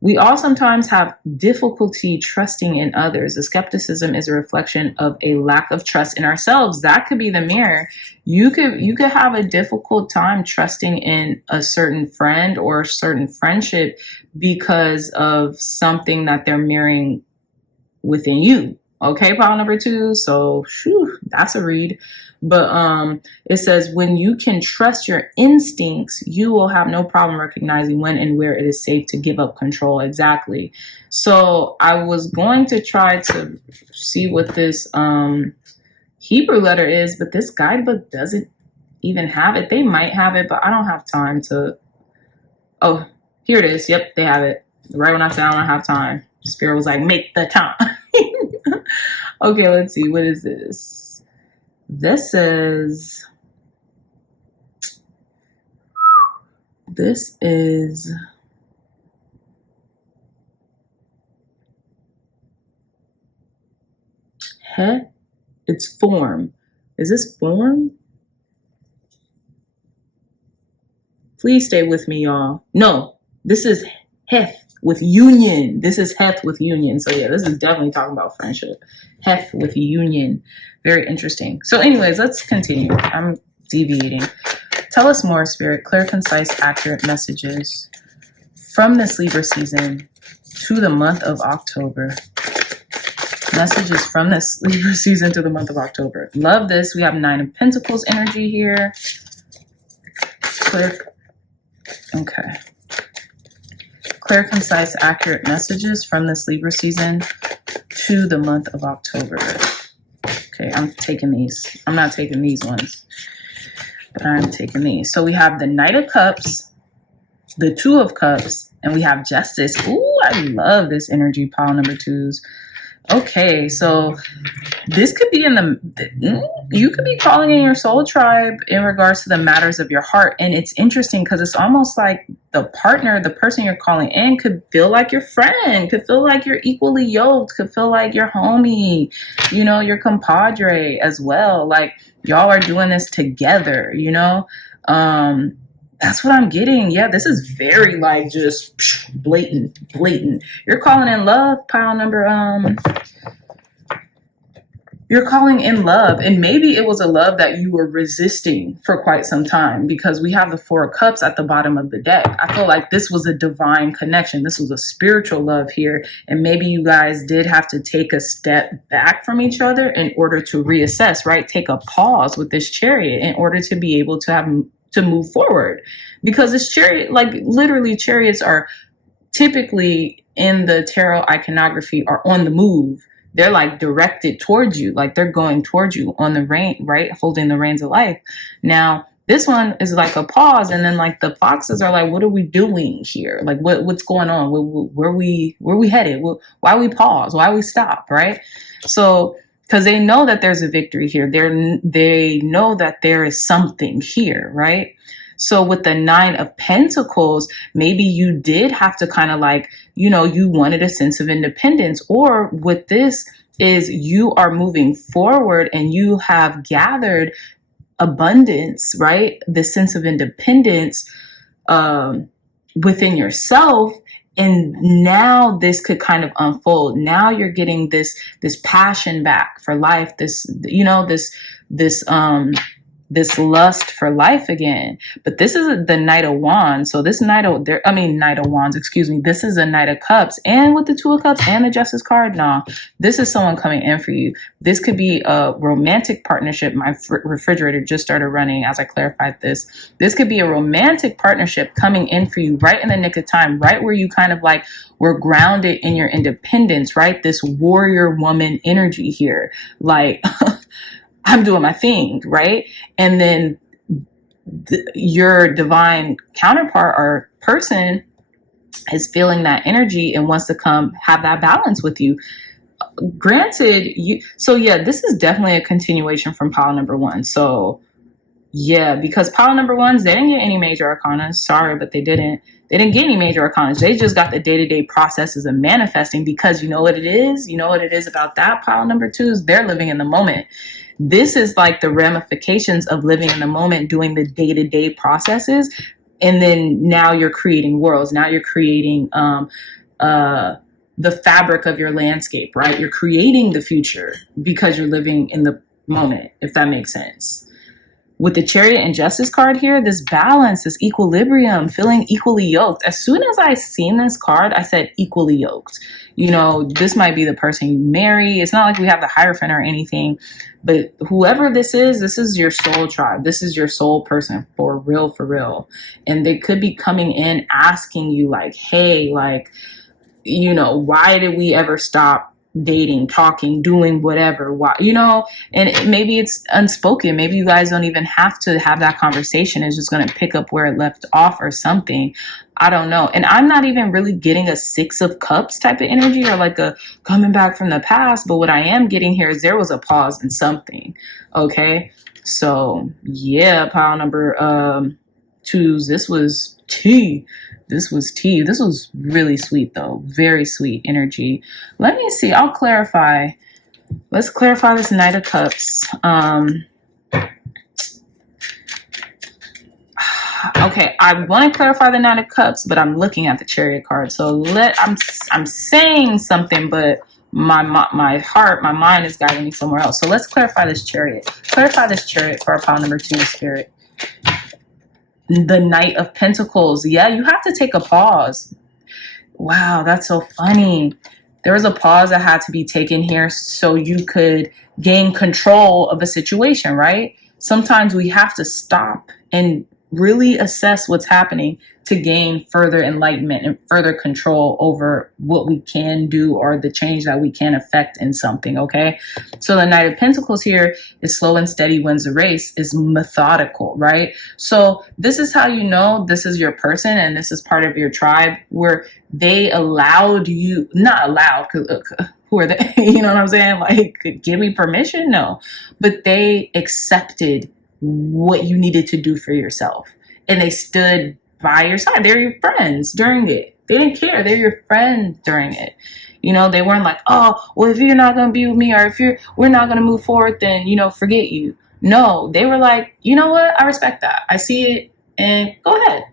we all sometimes have difficulty trusting in others. The skepticism is a reflection of a lack of trust in ourselves. That could be the mirror. You could have a difficult time trusting in a certain friend or a certain friendship because of something that they're mirroring within you. Okay, pile number 2. So, that's a read. But it says, when you can trust your instincts, you will have no problem recognizing when and where it is safe to give up control. Exactly. So I was going to try to see what this Hebrew letter is, but this guidebook doesn't even have it. They might have it, but I don't have time to. Oh, here it is. Yep, they have it. Right when I said I don't have time, Spirit was like, make the time. Okay, let's see. What is this? This is it's form. Is this form? Please stay with me, y'all. No, this is heth with union. This is heth with union. So yeah, this is definitely talking about friendship. Heth with union. Very interesting. So anyways, let's continue. I'm deviating. Tell us more, Spirit. Clear, concise, accurate messages from this Libra season to the month of October. Messages from this Libra season to the month of October. Love this. We have 9 of Pentacles energy here. Clear. Okay. Clear, concise, accurate messages from this Libra season to the month of October. Okay, I'm taking these. I'm not taking these ones, but I'm taking these. So we have the Knight of Cups, the Two of Cups, and we have Justice. Ooh, I love this energy, pile number 2s. Okay, so this could be you could be calling in your soul tribe in regards to the matters of your heart. And it's interesting because it's almost like the partner, the person you're calling in, could feel like your friend, could feel like you're equally yoked, could feel like your homie, your compadre as well. Like y'all are doing this together, That's what I'm getting. Yeah, this is very like just blatant. You're calling in love, pile number you're calling in love, and maybe it was a love that you were resisting for quite some time, because we have the 4 of Cups at the bottom of the deck. I feel like this was a divine connection. This was a spiritual love here, and maybe you guys did have to take a step back from each other in order to reassess, right? Take a pause with this Chariot in order to be able to move forward, because this Chariot, like literally chariots are typically in the tarot iconography are on the move. They're like directed towards you, like they're going towards you on the rein, right? Holding the reins of life. Now, this one is like a pause, and then like the foxes are like, what are we doing here? Like what's going on? Where we headed? Why we pause? Why we stop, right? So, because they know that there's a victory here. They know that there is something here, right? So with the 9 of Pentacles, maybe you did have to kind of like, you wanted a sense of independence, or with this is you are moving forward and you have gathered abundance, right? The sense of independence within yourself. And now this could kind of unfold. Now you're getting this passion back for life, this lust for life again. But this is the Knight of Wands. So this Knight of Wands, excuse me. This is a Knight of Cups, and with the 2 of Cups and the Justice card. Nah, this is someone coming in for you. This could be a romantic partnership. My refrigerator just started running as I clarified this. This could be a romantic partnership coming in for you right in the nick of time, right where you kind of like were grounded in your independence, right? This warrior woman energy here. Like, I'm doing my thing, right? And then your divine counterpart or person is feeling that energy and wants to come have that balance with you. granted, so yeah, this is definitely a continuation from pile number one. So yeah, because pile number ones, they didn't get any major arcana. Sorry, but they didn't. They didn't get any major arcana. They just got the day-to-day processes of manifesting, because you know what it is? You know what it is about that pile number twos? They're living in the moment. This is like the ramifications of living in the moment, doing the day-to-day processes. And then now you're creating worlds. Now you're creating the fabric of your landscape, right? You're creating the future because you're living in the moment, if that makes sense. With the Chariot and Justice card here, this balance, this equilibrium, feeling equally yoked. As soon as I seen this card, I said equally yoked. You know, this might be the person you marry. It's not like we have the Hierophant or anything, but whoever this is your soul tribe. This is your soul person for real, for real. And they could be coming in asking you like, hey, like, you know, why did we ever stop dating, talking, doing whatever? Why, you know? And maybe it's unspoken. Maybe you guys don't even have to have that conversation. It's just going to pick up where it left off or something. I don't know. And I'm not even really getting a 6 of Cups type of energy or like a coming back from the past. But what I am getting here is there was a pause in something. Okay. So yeah, pile number twos. This was tea. This was tea. This was really sweet, though. Very sweet energy. Let me see. I'll clarify. Let's clarify this Knight of Cups. Okay, I want to clarify the Knight of Cups, but I'm looking at the Chariot card. So I'm saying something, but my heart, my mind is guiding me somewhere else. So let's clarify this Chariot. Clarify this Chariot for our pile number 2 spirit. The Knight of Pentacles. Yeah, you have to take a pause. Wow, that's so funny. There was a pause that had to be taken here so you could gain control of a situation, right? Sometimes we have to stop and really assess what's happening to gain further enlightenment and further control over what we can do or the change that we can affect in something, okay? So the Knight of Pentacles here is slow and steady wins the race, is methodical, right? So this is how you know this is your person and this is part of your tribe, where they allowed you, not allowed, who are they? You know what I'm saying? Like, give me permission? No. But they accepted what you needed to do for yourself. And they stood by your side. They're your friends during it. They didn't care. They're your friends during it. You know, they weren't like, oh, well, if you're not going to be with me, or if we're not going to move forward, then, you know, forget you. No, they were like, you know what? I respect that. I see it, and go ahead.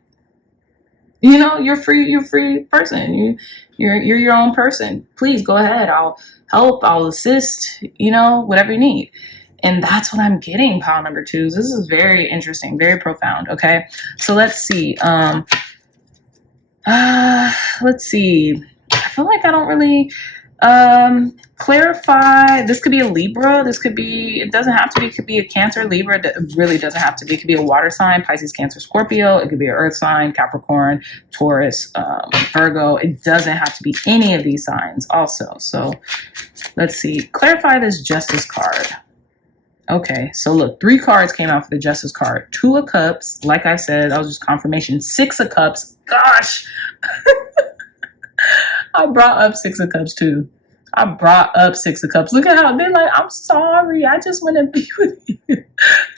You know, you're a free person. You're your own person. Please go ahead. I'll help. I'll assist, you know, whatever you need. And that's what I'm getting, pile number 2s. This is very interesting, very profound. Okay, so let's see. Let's see. I feel like I don't really clarify. This could be a Libra. This could be. It doesn't have to be. It could be a Cancer, Libra. It really doesn't have to be. It could be a water sign, Pisces, Cancer, Scorpio. It could be an Earth sign, Capricorn, Taurus, Virgo. It doesn't have to be any of these signs. Also, so let's see. Clarify this Justice card. Okay, so look, 3 cards came out for the Justice card. 2 of Cups, like I said, that was just confirmation. 6 of Cups, gosh. I brought up 6 of Cups too. I brought up 6 of Cups. Look at how they're like, I'm sorry, I just want to be with you.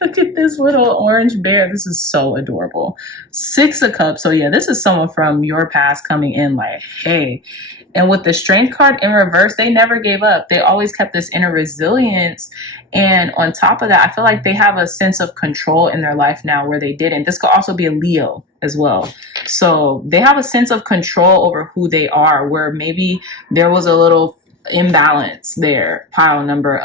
Look at this little orange bear. This is so adorable. 6 of Cups. So yeah, this is someone from your past coming in like, hey. And with the Strength card in reverse, they never gave up. They always kept this inner resilience. And on top of that, I feel like they have a sense of control in their life now where they didn't. This could also be a Leo as well. So they have a sense of control over who they are, where maybe there was a little imbalance there. Pile number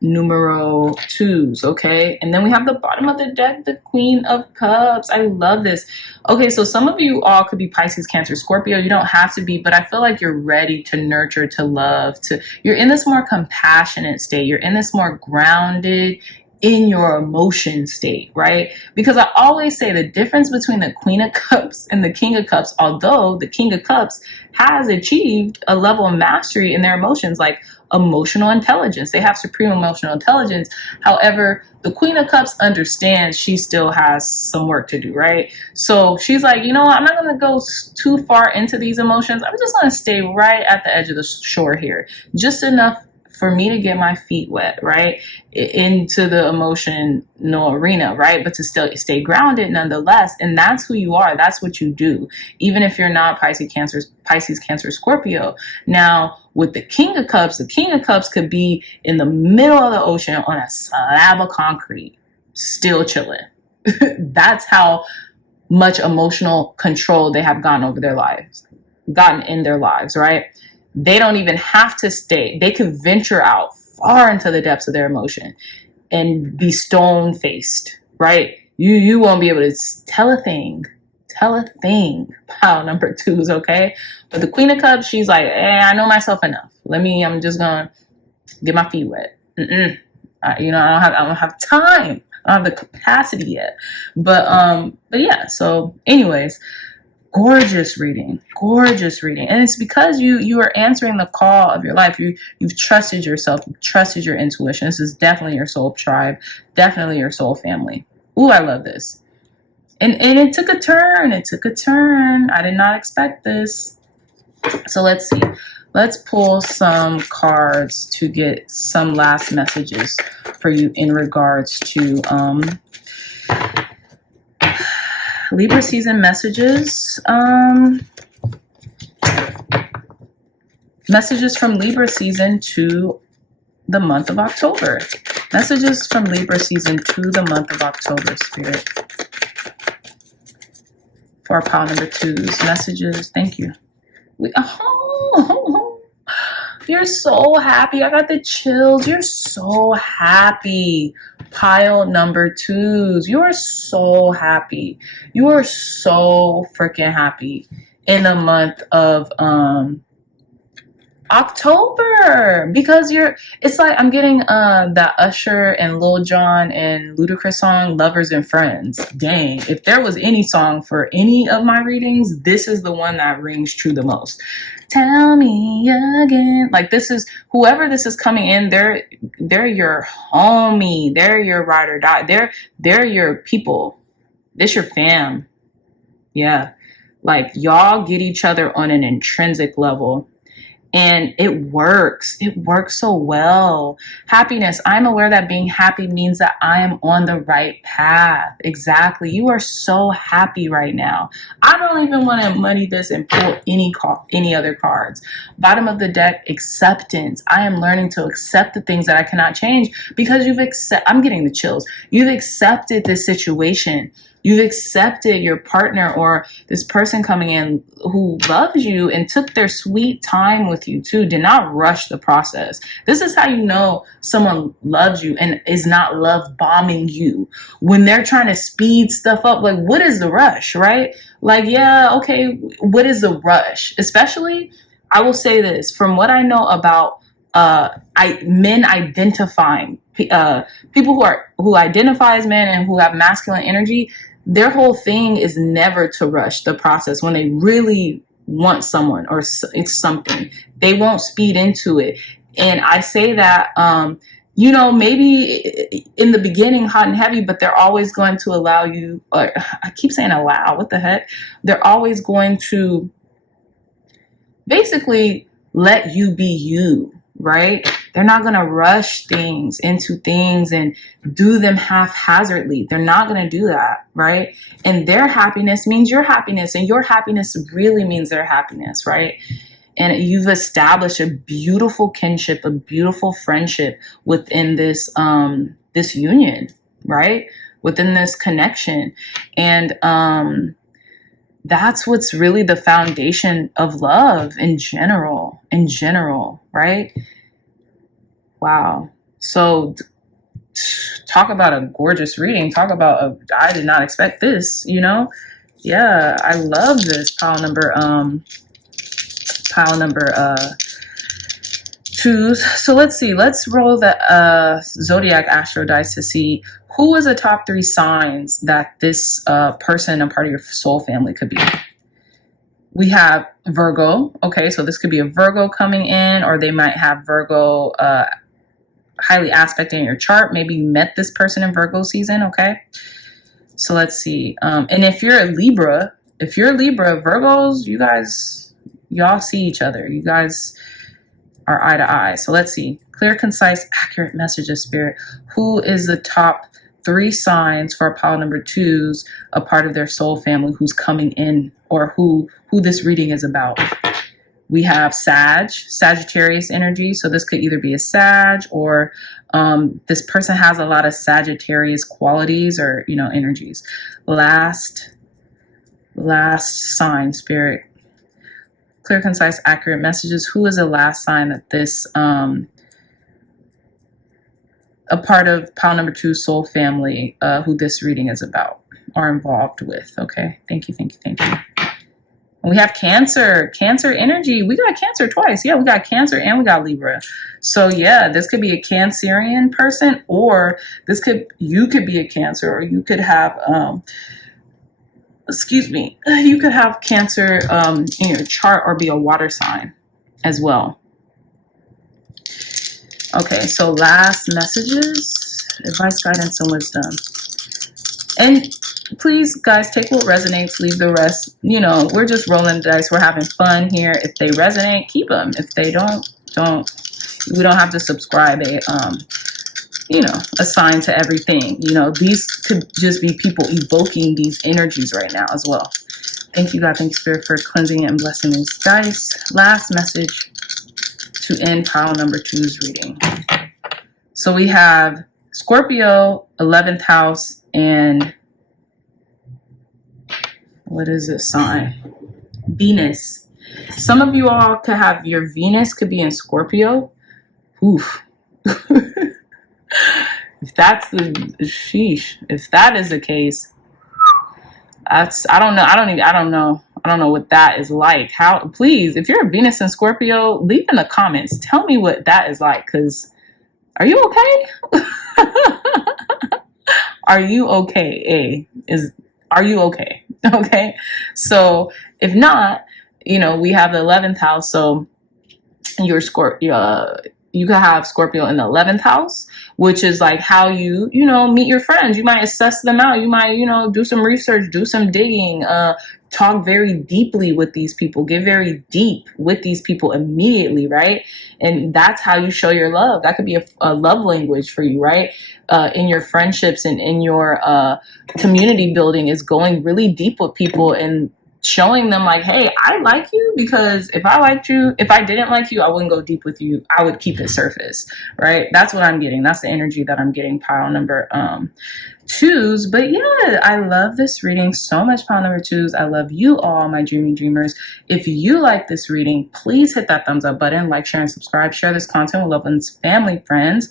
numero 2s, okay? And then we have the bottom of the deck, the Queen of Cups. I love this. Okay, so some of you all could be Pisces, Cancer, Scorpio. You don't have to be, but I feel like you're ready to nurture, to love, you're in this more compassionate state. You're in this more grounded, in your emotion state, right? Because I always say the difference between the Queen of Cups and the King of Cups, although the King of Cups has achieved a level of mastery in their emotions, like emotional intelligence. They have supreme emotional intelligence. However, the Queen of Cups understands she still has some work to do, right? So she's like, you know what? I'm not going to go too far into these emotions. I'm just going to stay right at the edge of the shore here. Just enough for me to get my feet wet, right? Into the emotional arena, right? But to still stay grounded nonetheless. And that's who you are. That's what you do. Even if you're not Pisces, Cancer, Scorpio. Now, with the King of Cups could be in the middle of the ocean on a slab of concrete, still chilling. That's how much emotional control they have gotten in their lives, right? They don't even have to stay. They could venture out far into the depths of their emotion and be stone-faced, right? You won't be able to tell a thing. Pile number 2s, okay? But the Queen of Cups, she's like, I know myself enough. I'm just gonna get my feet wet. I don't have time. I don't have the capacity yet. But yeah. So, anyways. Gorgeous reading. And it's because you are answering the call of your life. You've trusted yourself, you've trusted your intuition. This is definitely your soul tribe, definitely your soul family. Ooh, I love this. And it took a turn. I did not expect this. So let's see. Let's pull some cards to get some last messages for you in regards to Libra season messages. Messages from Libra season to the month of October. Messages from Libra season to the month of October, Spirit. For our pile number 2s. Messages. Thank you. You're so happy. I got the chills. You're so happy. Pile number 2s. You are so happy. You are so freaking happy in the month of October, because it's like I'm getting that Usher and Lil Jon and Ludacris song, Lovers and Friends. Dang, if there was any song for any of my readings, this is the one that rings true the most. Tell me again. Like, this is, whoever this is coming in, they're your homie, they're your ride or die, they're your people, this your fam. Yeah, like, y'all get each other on an intrinsic level. And it works. It works so well. Happiness. I'm aware that being happy means that I am on the right path. Exactly. You are so happy right now. I don't even want to muddy this and pull any other cards. Bottom of the deck, acceptance. I am learning to accept the things that I cannot change because I'm getting the chills. You've accepted this situation. You've accepted your partner or this person coming in who loves you and took their sweet time with you too. Did not rush the process. This is how you know someone loves you and is not love bombing you. When they're trying to speed stuff up, like, what is the rush, right? Like, yeah, okay, what is the rush? Especially, I will say this, from what I know about men identifying, people who identify as men and who have masculine energy, their whole thing is never to rush the process. When they really want someone or it's something, they won't speed into it. And I say that, maybe in the beginning hot and heavy, but they're always going to allow you, or I keep saying allow, what the heck? They're always going to basically let you be you, right? They're not going to rush things into things and do them haphazardly. They're not going to do that, right? And their happiness means your happiness, and your happiness really means their happiness, right? And you've established a beautiful kinship, a beautiful friendship within this this union, right? Within this connection. And that's what's really the foundation of love in general, right? Wow. So talk about a gorgeous reading. Talk about I did not expect this, Yeah, I love this pile number 2s. So let's see. Let's roll the Zodiac Astro dice to see who is the top 3 signs that this person, a part of your soul family, could be. We have Virgo. Okay, so this could be a Virgo coming in, or they might have Virgo highly aspected in your chart. Maybe you met this person in Virgo season. Okay, so let's see. And if you're a Libra, Virgos, y'all see each other. You guys are eye to eye. So let's see. Clear, concise, accurate messages, Spirit. Who is the top 3 signs for pile number 2's, a part of their soul family who's coming in, or who this reading is about? We have Sagittarius energy. So this could either be a Sag, or this person has a lot of Sagittarius qualities or, energies. Last sign, Spirit. Clear, concise, accurate messages. Who is the last sign that this, a part of pile number 2 soul family, who this reading is about, are involved with? Okay. Thank you. We have Cancer energy. We got Cancer twice. Yeah, we got Cancer and we got Libra. So yeah, this could be a Cancerian person, or you could be a Cancer, or you could have, you could have Cancer in your chart, or be a water sign as well. Okay, so last messages, advice, guidance, and wisdom. And please, guys, take what resonates, leave the rest. We're just rolling the dice. We're having fun here. If they resonate, keep them. If they don't. We don't have to subscribe a sign to everything. These could just be people evoking these energies right now as well. Thank you, God. Thank you, Spirit, for cleansing it and blessing these dice. Last message to end pile number 2's reading. So we have Scorpio, 11th house, and what is this sign? Venus. Some of you all could have your Venus could be in Scorpio. Oof. If that is the case, I don't know what that is like. Please, if you're a Venus in Scorpio, leave in the comments. Tell me what that is like, because are you okay? Are you okay? Are you okay? Okay. So if not, we have the 11th house. So your Scorpio, you could have Scorpio in the 11th house, which is like how you meet your friends. You might assess them out. You might, do some research, do some digging, talk very deeply with these people, get very deep with these people immediately, right? And that's how you show your love. That could be a love language for you, right? In your friendships and in your community building, is going really deep with people and showing them like, hey, I like you, because if I didn't like you, I wouldn't go deep with you. I would keep it surface, right? That's what I'm getting. That's the energy that I'm getting, pile number 2's. But yeah, I love this reading so much, pile number 2's. I love you all, my dreamy dreamers. If you like this reading, please hit that thumbs up button, like, share, and subscribe. Share this content with loved ones, family, friends,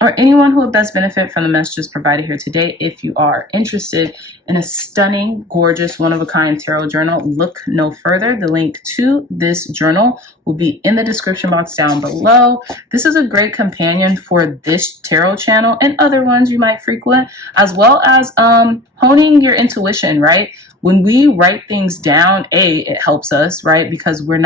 or anyone who would best benefit from the messages provided here today. If you are interested in a stunning, gorgeous, one-of-a-kind tarot journal, look no further. The link to this journal will be in the description box down below. This is a great companion for this tarot channel and other ones you might frequent, as well as honing your intuition, right? When we write things down, it helps us, right? Because we're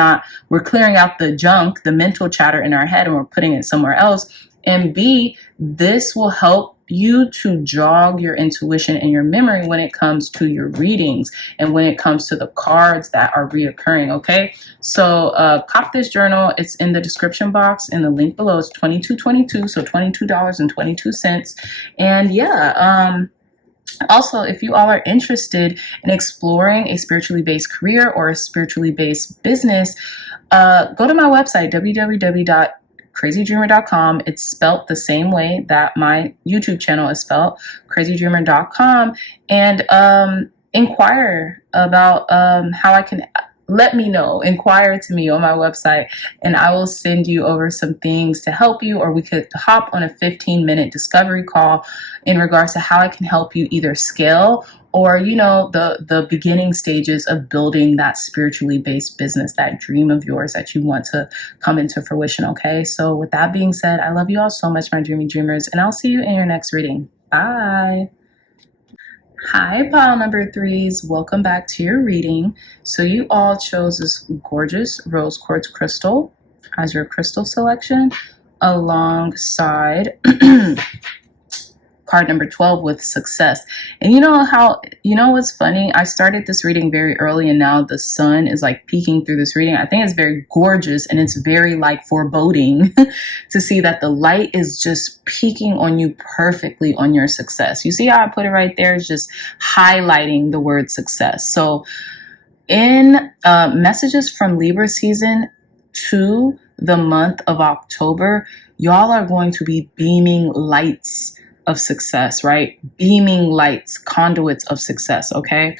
clearing out the junk, the mental chatter in our head, and we're putting it somewhere else. And B, this will help you to jog your intuition and your memory when it comes to your readings and when it comes to the cards that are reoccurring, okay? So cop this journal. It's in the description box, and the link below is $22.22, so $22.22. And yeah, also, if you all are interested in exploring a spiritually based career or a spiritually based business, go to my website, www.crazydreamer.com. It's spelt the same way that my YouTube channel is spelt, crazydreamer.com, and inquire about how I can. Let me know. Inquire to me on my website, and I will send you over some things to help you, or we could hop on a 15-minute discovery call in regards to how I can help you either scale or, the beginning stages of building that spiritually based business, that dream of yours that you want to come into fruition, okay? So with that being said, I love you all so much, my dreamy dreamers, and I'll see you in your next reading. Bye. Hi, pile number threes. Welcome back to your reading. So you all chose this gorgeous rose quartz crystal as your crystal selection alongside card number 12 with success. And you know what's funny? I started this reading very early and now the sun is like peeking through this reading. I think it's very gorgeous and it's very like foreboding to see that the light is just peeking on you perfectly on your success. You see how I put it right there? It's just highlighting the word success. So in messages from Libra season to the month of October, y'all are going to be beaming lights of success, right? Beaming lights, conduits of success, okay?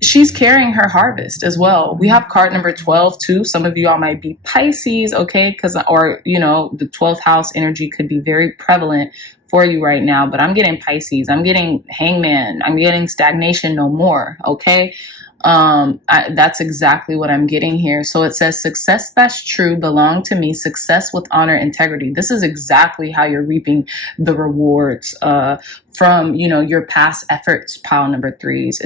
She's carrying her harvest as well. We have card number 12 too. Some of you all might be Pisces, okay? Or the 12th house energy could be very prevalent for you right now, but I'm getting Pisces. I'm getting Hangman. I'm getting stagnation no more, okay? That's exactly what I'm getting here. So it says success that's true belong to me, success with honor, integrity. This is exactly how you're reaping the rewards from your past efforts. Pile number threes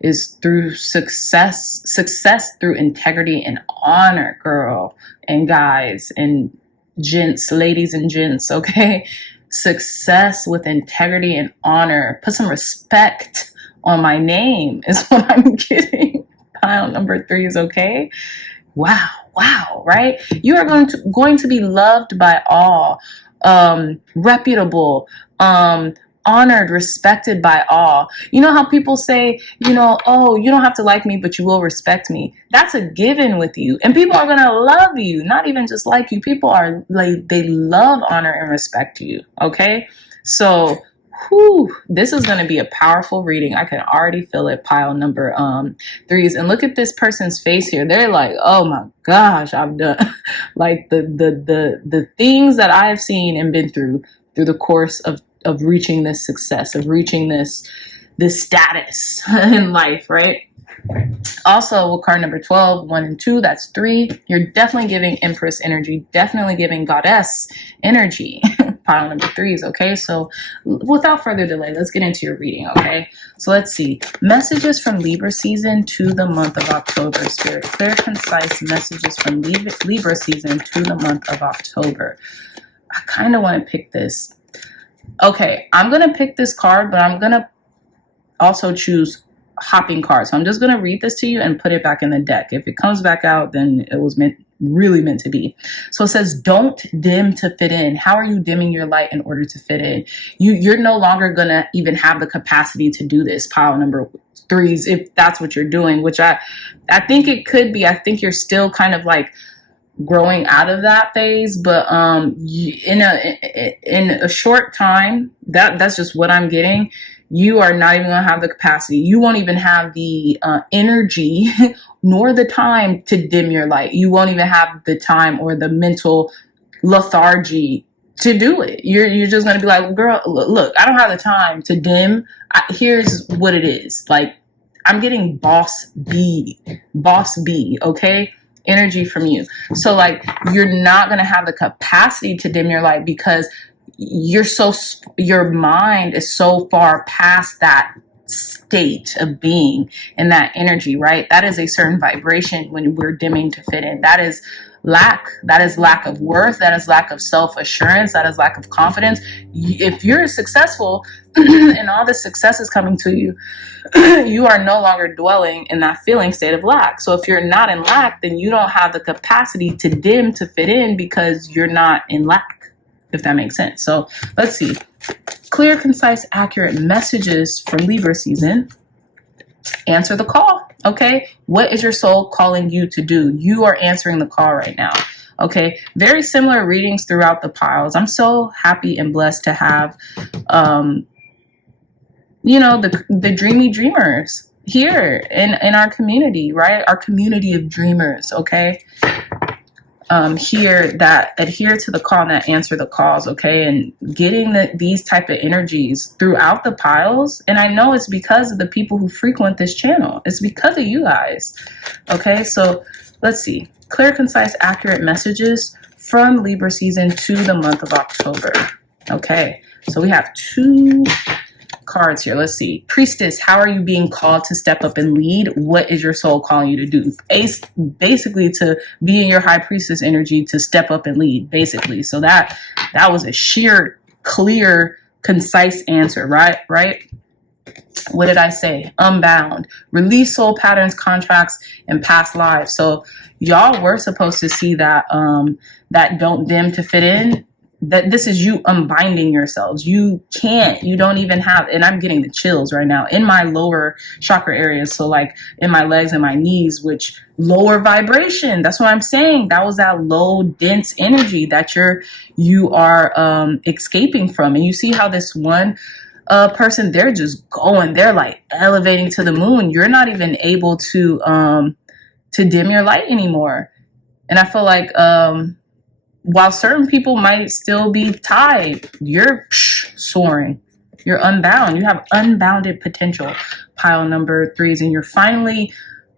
is through success through integrity and honor, girl and guys and gents, ladies and gents, okay? Success with integrity and honor. Put some respect on my name is what I'm getting. Pile number three is okay. Wow, right? You are going to be loved by all, reputable, honored, respected by all. You know how people say, oh, you don't have to like me, but you will respect me. That's a given with you. And people are going to love you, not even just like you. People are like, they love, honor, and respect you. Okay. So this is going to be a powerful reading. I can already feel it. Pile number threes. And look at this person's face here. They're like, oh my gosh, I've done like the things that I've seen and been through the course of reaching this success, of reaching this status in life, right? Also, with card number 12, 1 and 2, that's 3. You're definitely giving Empress energy, definitely giving Goddess energy. Pile number 3s, okay? So without further delay, let's get into your reading, okay? So let's see. Messages from Libra season to the month of October. Spirit, clear, concise messages from Libra season to the month of October. I kind of want to pick this. Okay, I'm going to pick this card, but I'm going to also choose hopping cards. So I'm just going to read this to you and put it back in the deck. If it comes back out, then it was really meant to be. So it says, don't dim to fit in. How are you dimming your light in order to fit in? You're no longer going to even have the capacity to do this. Pile number threes, if that's what you're doing, which I think it could be. I think you're still kind of like growing out of that phase, but in a short time, that's just what I'm getting. You are not even going to have the capacity. You won't even have the energy nor the time to dim your light. You won't even have the time or the mental lethargy to do it. You're just going to be like, girl, look, I don't have the time to dim. Here's what it is. Like, I'm getting boss B, okay? Energy from you. So like, you're not going to have the capacity to dim your light because your mind is so far past that state of being and that energy, right? That is a certain vibration when we're dimming to fit in. That is lack. That is lack of worth. That is lack of self-assurance. That is lack of confidence. If you're successful and all the success is coming to you, you are no longer dwelling in that feeling state of lack. So if you're not in lack, then you don't have the capacity to dim to fit in because you're not in lack, if that makes sense. So let's see. Clear, concise, accurate messages from Libra season. Answer the call. Okay. What is your soul calling you to do? You are answering the call right now. Okay. Very similar readings throughout the piles. I'm so happy and blessed to have, the dreamy dreamers here in our community, right? Our community of dreamers. Okay. Here that adhere to the call and that answer the calls, okay? And getting these type of energies throughout the piles. And I know it's because of the people who frequent this channel. It's because of you guys, okay? So let's see. Clear, concise, accurate messages from Libra season to the month of October, okay? So we have 2 cards here. Let's see. Priestess, how are you being called to step up and lead? What is your soul calling you to do? Ace, basically to be in your high priestess energy, to step up and lead, basically. So that was a sheer, clear, concise answer, right? What did I say? Unbound. Release soul patterns, contracts, and past lives. So y'all were supposed to see that that don't dim to fit in. That this is you unbinding yourselves. You don't even have, and I'm getting the chills right now in my lower chakra areas. So like in my legs and my knees, which lower vibration. That's what I'm saying. That was that low, dense energy that you are escaping from. And you see how this one person, they're just going, they're like elevating to the moon. You're not even able to dim your light anymore. And I feel like while certain people might still be tied, you're soaring. You're unbound. You have unbounded potential. Pile number 3s, and you're finally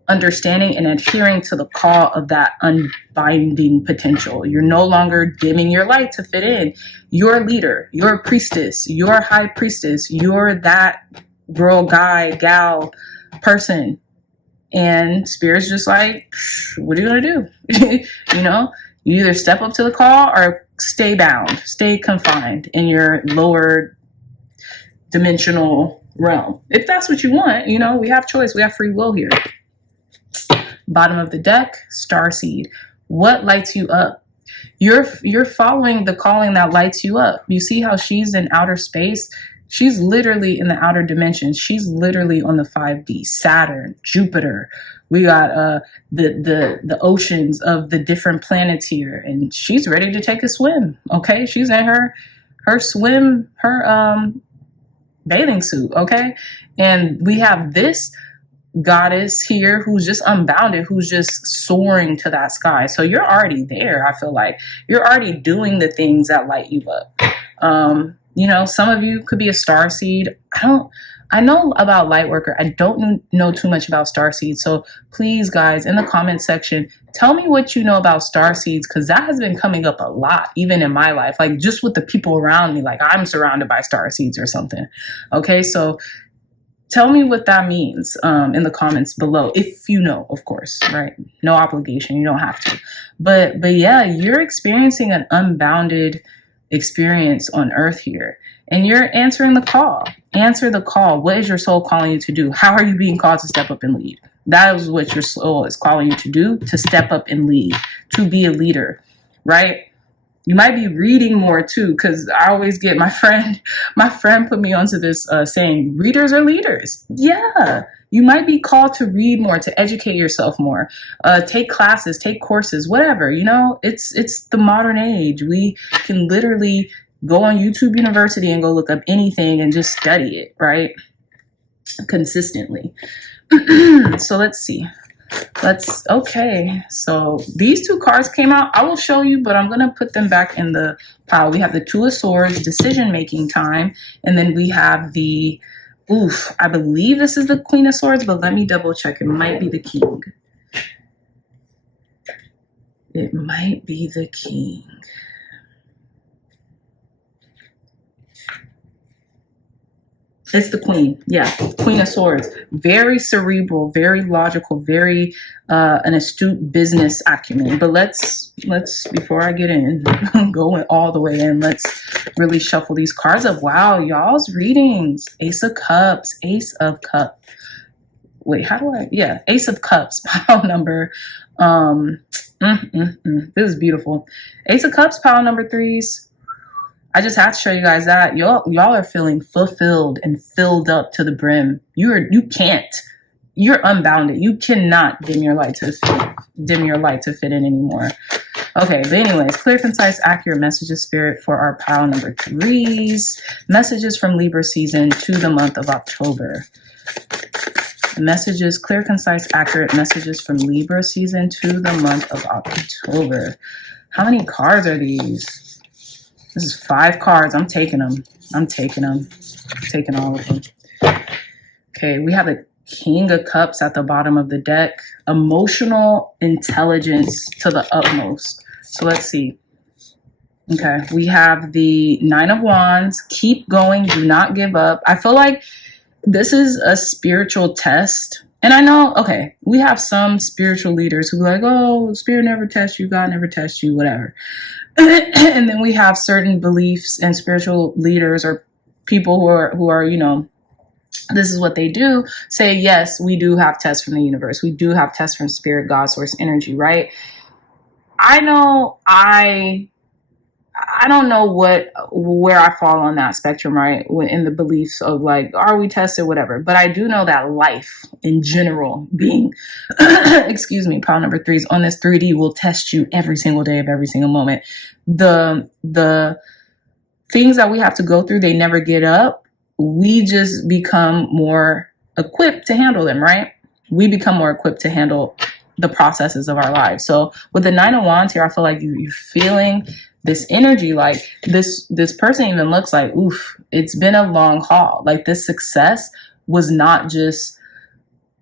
understanding and adhering to the call of that unbinding potential. You're no longer dimming your light to fit in. You're a leader. You're a priestess. You're a high priestess. You're that girl, guy, gal, person. And Spirit's just like, what are you going to do? You know, you either step up to the call or stay bound, stay confined in your lower dimensional realm. If that's what you want, you know, we have choice. We have free will here. Bottom of the deck, starseed. What lights you up? You're following the calling that lights you up. You see how she's in outer space? She's literally in the outer dimensions. She's literally on the 5D. Saturn, Jupiter. We got the oceans of the different planets here, and she's ready to take a swim. Okay, she's in her bathing suit. Okay, and we have this goddess here who's just unbounded, who's just soaring to that sky. So you're already there. I feel like you're already doing the things that light you up. You know, some of you could be a starseed. I know about Lightworker. I don't know too much about starseeds. So please, guys, in the comment section, tell me what you know about starseeds, because that has been coming up a lot, even in my life, like just with the people around me. Like I'm surrounded by starseeds or something. Okay, so tell me what that means in the comments below, if you know, of course, right? No obligation. You don't have to. But yeah, you're experiencing an unbounded experience on Earth here, and you're answering the call. Answer the call. What is your soul calling you to do? How are you being called to step up and lead? That is what your soul is calling you to do, to step up and lead, to be a leader, right? You might be reading more too, because I always get my friend put me onto this saying, readers are leaders. Yeah, you might be called to read more, to educate yourself more, take classes, take courses, whatever. You know, it's the modern age. We can literally go on YouTube University and go look up anything and just study it, right? Consistently. So let's see. Okay, so these two cards came out. I will show you, but I'm going to put them back in the pile. We have the Two of Swords, decision-making time, and then we have the, I believe this is the Queen of Swords, but let me double check. It might be the King. It might be the King. It's the Queen. Yeah, Queen of Swords. Very cerebral, very logical, very an astute business acumen. But let's before I get in, go all the way in, let's really shuffle these cards up. Wow, y'all's readings. Ace of Cups, Ace of Cups. Wait, how do I? Yeah, Ace of Cups, pile number. This is beautiful. Ace of Cups, pile number 3s. I just have to show you guys that y'all are feeling fulfilled and filled up to the brim. You're unbounded. You cannot dim your light to fit in anymore. Okay, but anyways, clear, concise, accurate messages, Spirit, for our pile number 3s. Messages from Libra season to the month of October. Messages, clear, concise, accurate messages from Libra season to the month of October. How many cards are these? This is 5 cards. I'm taking them. I'm taking all of them. Okay, we have a King of Cups at the bottom of the deck. Emotional intelligence to the utmost. So let's see. Okay, we have the Nine of Wands. Keep going. Do not give up. I feel like this is a spiritual test. And I know, okay, we have some spiritual leaders who are like, oh, spirit never tests you, God never tests you, whatever. And then we have certain beliefs and spiritual leaders or people who are, you know, this is what they do, say, yes, we do have tests from the universe. We do have tests from spirit, God, source, energy, right? I know I don't know where I fall on that spectrum, right? In the beliefs of like, are we tested, whatever. But I do know that life in general being, excuse me, pile number 3 is on this 3D will test you every single day of every single moment. The things that we have to go through, they never get up. We just become more equipped to handle them, right? We become more equipped to handle the processes of our lives. So with the Nine of Wands here, I feel like you're feeling this energy, like this person even looks like, oof, it's been a long haul. Like this success was not just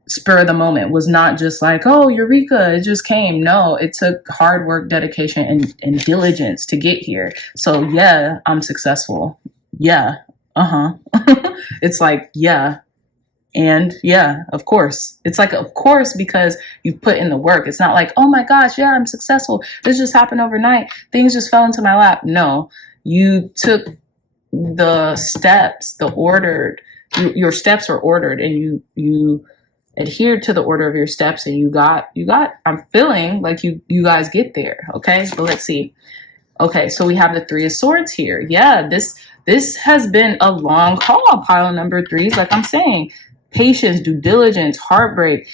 spur of the moment, was not just like, oh, eureka, it just came. No, it took hard work, dedication, and diligence to get here. So yeah, I'm successful. Yeah. It's like, yeah. And yeah, of course. It's like, of course, because you put in the work. It's not like, oh my gosh, yeah, I'm successful. This just happened overnight. Things just fell into my lap. No, you took the steps, your steps are ordered, and you adhered to the order of your steps, and you got, I'm feeling like you guys get there. Okay. So let's see. Okay. So we have the 3 of Swords here. Yeah. This has been a long haul, pile number 3s. Like I'm saying, patience, due diligence, heartbreak,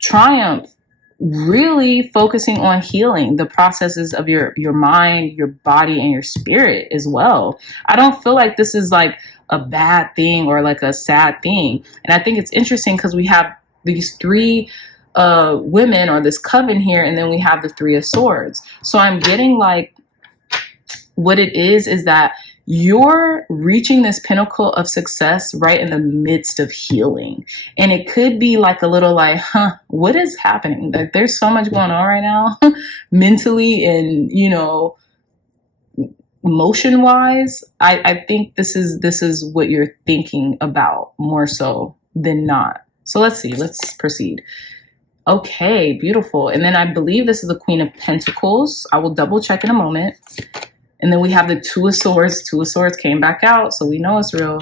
triumph, really focusing on healing the processes of your mind, your body, and your spirit as well. I don't feel like this is like a bad thing or like a sad thing. And I think it's interesting because we have these 3 women or this coven here, and then we have the 3 of Swords. So I'm getting like what it is that you're reaching this pinnacle of success right in the midst of healing. And it could be like a little like, what is happening? Like there's so much going on right now mentally and, you know, emotion wise. I think this is what you're thinking about more so than not. So let's see, let's proceed. Okay, beautiful. And then I believe this is the Queen of Pentacles. I will double check in a moment. And then we have the 2 of Swords. 2 of Swords came back out, so we know it's real.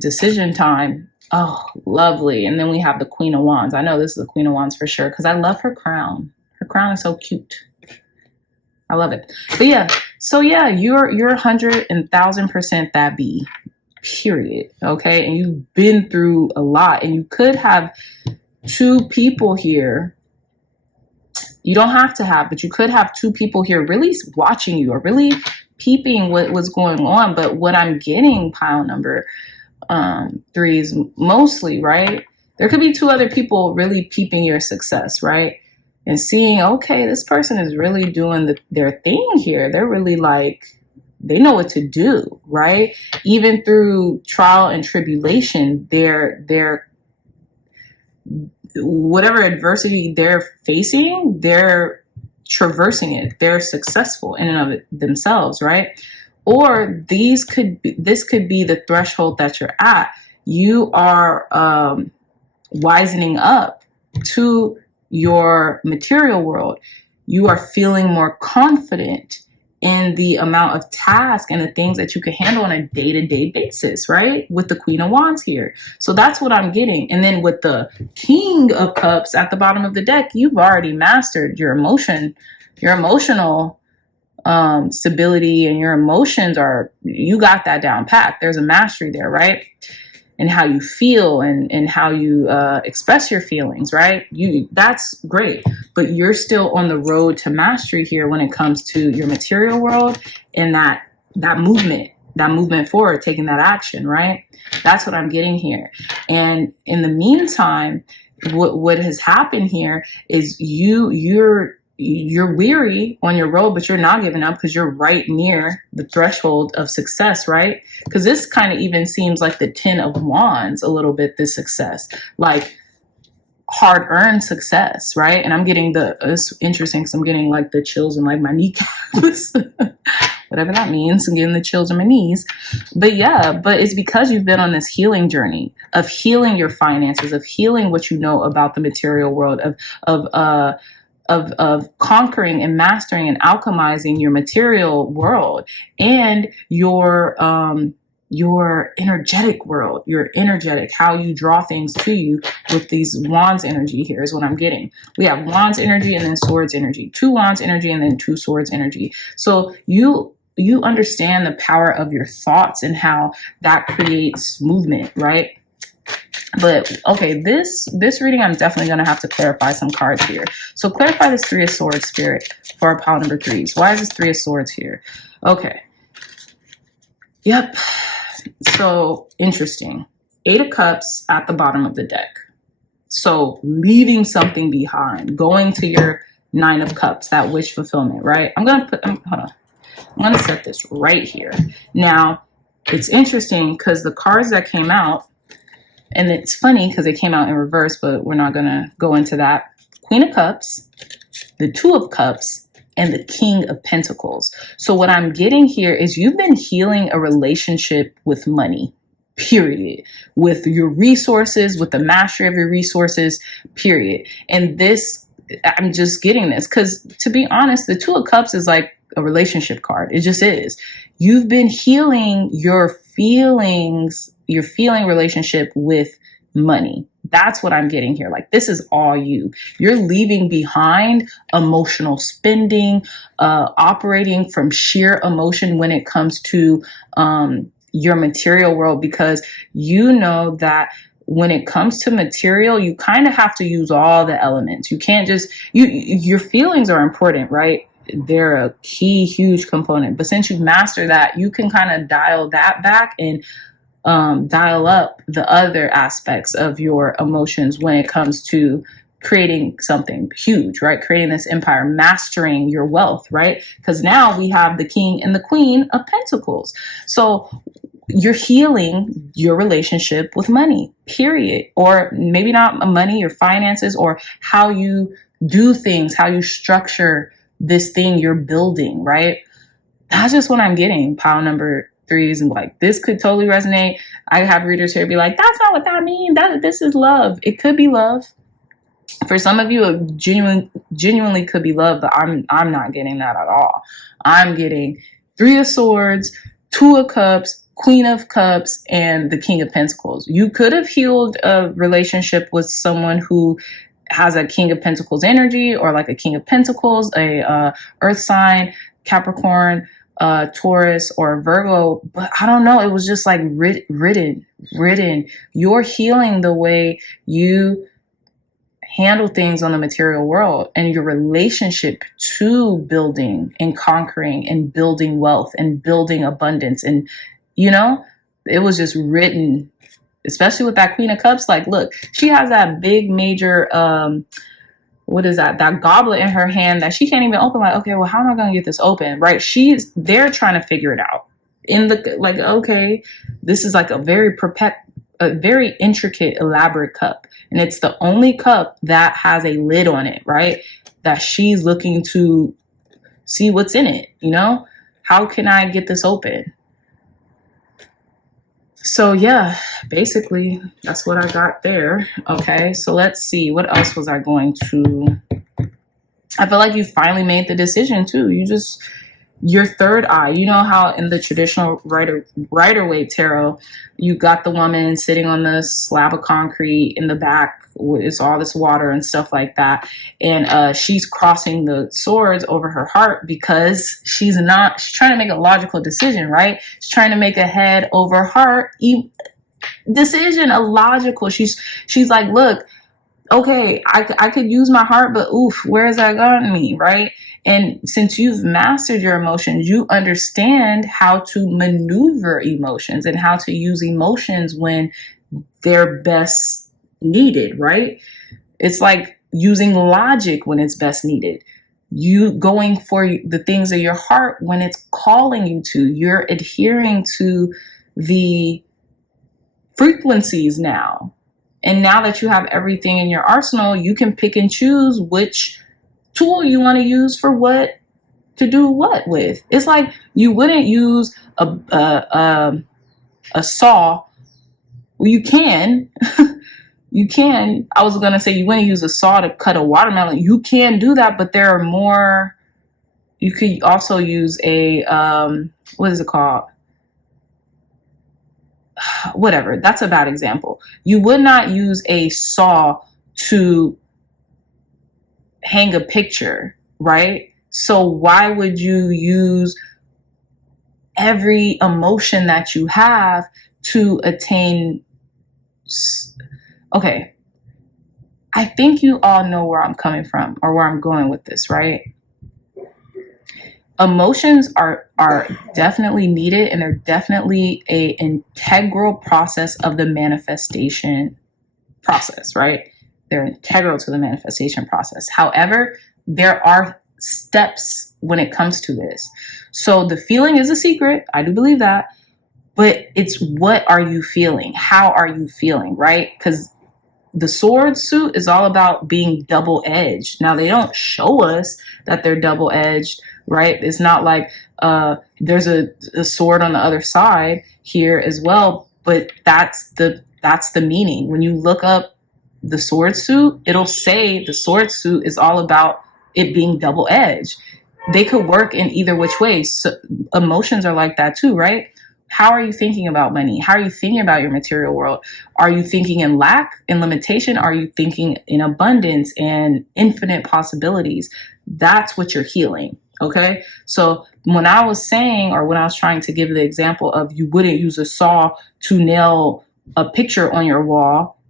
Decision time. Oh, lovely. And then we have the Queen of Wands. I know this is the Queen of Wands for sure because I love her crown. Her crown is so cute. I love it. But yeah, so yeah, you're 100,000% that bee. Period. Okay, and you've been through a lot, and you could have 2 people here. You don't have to have, but you could have 2 people here really watching you or really peeping what's going on. But what I'm getting, pile number 3 is mostly, right? There could be 2 other people really peeping your success, right? And seeing, okay, this person is really doing their thing here. They're really like, they know what to do, right? Even through trial and tribulation, they're whatever adversity they're facing, they're traversing it. They're successful in and of it themselves, right? Or this could be the threshold that you're at. You are wisening up to your material world. You are feeling more confident in the amount of tasks and the things that you can handle on a day-to-day basis, right? With the Queen of Wands here. So that's what I'm getting. And then with the King of Cups at the bottom of the deck, you've already mastered your emotional stability, and your emotions you got that down pat. There's a mastery there, right? And how you feel and how you express your feelings, right? That's great, but you're still on the road to mastery here when it comes to your material world and that movement forward, taking that action, right? That's what I'm getting here. And in the meantime, what has happened here is you're weary on your road, but you're not giving up because you're right near the threshold of success, right? Because this kind of even seems like the 10 of Wands a little bit, this success. Like hard-earned success, right? And I'm getting it's interesting because I'm getting like the chills in like my kneecaps, whatever that means. I'm getting the chills in my knees. But yeah, but it's because you've been on this healing journey of healing your finances, of healing what you know about the material world, of conquering and mastering and alchemizing your material world and your energetic world, your energetic, how you draw things to you with these wands energy here is what I'm getting. We have wands energy and then swords energy, 2 wands energy and then 2 swords energy. So you understand the power of your thoughts and how that creates movement, right? But okay, this reading, I'm definitely going to have to clarify some cards here. So clarify this 3 of Swords, Spirit, for our pile number 3s. Why is this 3 of Swords here? Okay. Yep. So interesting. 8 of Cups at the bottom of the deck. So leaving something behind, going to your 9 of Cups, that wish fulfillment, right? I'm going to set this right here. Now, it's interesting because the cards that came out, and it's funny because they came out in reverse, but we're not going to go into that. Queen of Cups, the 2 of Cups, and the King of Pentacles. So what I'm getting here is you've been healing a relationship with money, period. With your resources, with the mastery of your resources, period. And this, I'm just getting this because, to be honest, the 2 of Cups is like a relationship card. It just is. You've been healing your feelings, your feeling relationship with money. That's what I'm getting here. Like, this is all you. You're leaving behind emotional spending, operating from sheer emotion when it comes to your material world, because you know that when it comes to material, you kind of have to use all the elements. You can't just, your feelings are important, right? They're a key, huge component. But since you've mastered that, you can kind of dial that back and dial up the other aspects of your emotions when it comes to creating something huge, right? Creating this empire, mastering your wealth, right? Because now we have the King and the Queen of Pentacles. So you're healing your relationship with money, period. Or maybe not money, your finances, or how you do things, how you structure this thing you're building, right? That's just what I'm getting, pile number 3s, and like, this could totally resonate. I have readers here be like, that's not what that means. This is love. It could be love. For some of you, it genuinely could be love, but I'm not getting that at all. I'm getting 3 of Swords, 2 of Cups, Queen of Cups, and the King of Pentacles. You could have healed a relationship with someone who has a King of Pentacles energy, or like a King of Pentacles, a earth sign, Capricorn, Taurus, or Virgo. But I don't know. It was just like written. You're healing the way you handle things on the material world, and your relationship to building and conquering and building wealth and building abundance. And, you know, it was just written, especially with that Queen of Cups. Like, look, she has that big major, what is that goblet in her hand that she can't even open. Like, okay, well, how am I going to get this open? Right. They're trying to figure it out like, okay, this is like a very intricate, elaborate cup. And it's the only cup that has a lid on it, right? That she's looking to see what's in it. You know, how can I get this open? So yeah, basically that's what I got there. Okay, so let's see, what else was I going to, I feel like you finally made the decision too. Your third eye, you know how in the traditional Rider-Waite tarot, you got the woman sitting on the slab of concrete in the back with all this water and stuff like that. And she's crossing the swords over her heart because she's trying to make a logical decision, right? She's trying to make a head over heart decision, a logical. She's like, look, okay, I could use my heart, but oof, where has that gotten me, right? And since you've mastered your emotions, you understand how to maneuver emotions and how to use emotions when they're best needed, right? It's like using logic when it's best needed. You going for the things of your heart when it's calling you to. You're adhering to the frequencies now And now that you have everything in your arsenal, you can pick and choose which tool you want to use for what, to do what with. It's like you wouldn't use a saw. Well, you can. You can. I was going to say you wouldn't use a saw to cut a watermelon. You can do that, but there are more. You could also use a, what is it called? Whatever. That's a bad example. You would not use a saw to hang a picture, right? So why would you use every emotion that you have to attain? Okay. I think you all know where I'm coming from or where I'm going with this, right? Emotions are definitely needed, and they're definitely an integral process of the manifestation process, right? They're integral to the manifestation process. However, there are steps when it comes to this. So the feeling is a secret. I do believe that. But it's, what are you feeling? How are you feeling, right? Because the sword suit is all about being double-edged. Now, they don't show us that they're double-edged, right? It's not like there's a sword on the other side here as well, but that's the meaning. When you look up the sword suit, it'll say the sword suit is all about it being double-edged. They could work in either which way. So emotions are like that too, right? How are you thinking about money? How are you thinking about your material world? Are you thinking in lack, in limitation? Are you thinking in abundance and infinite possibilities? That's what you're healing. Okay. So when I was saying, or when I was trying to give the example of you wouldn't use a saw to nail a picture on your wall,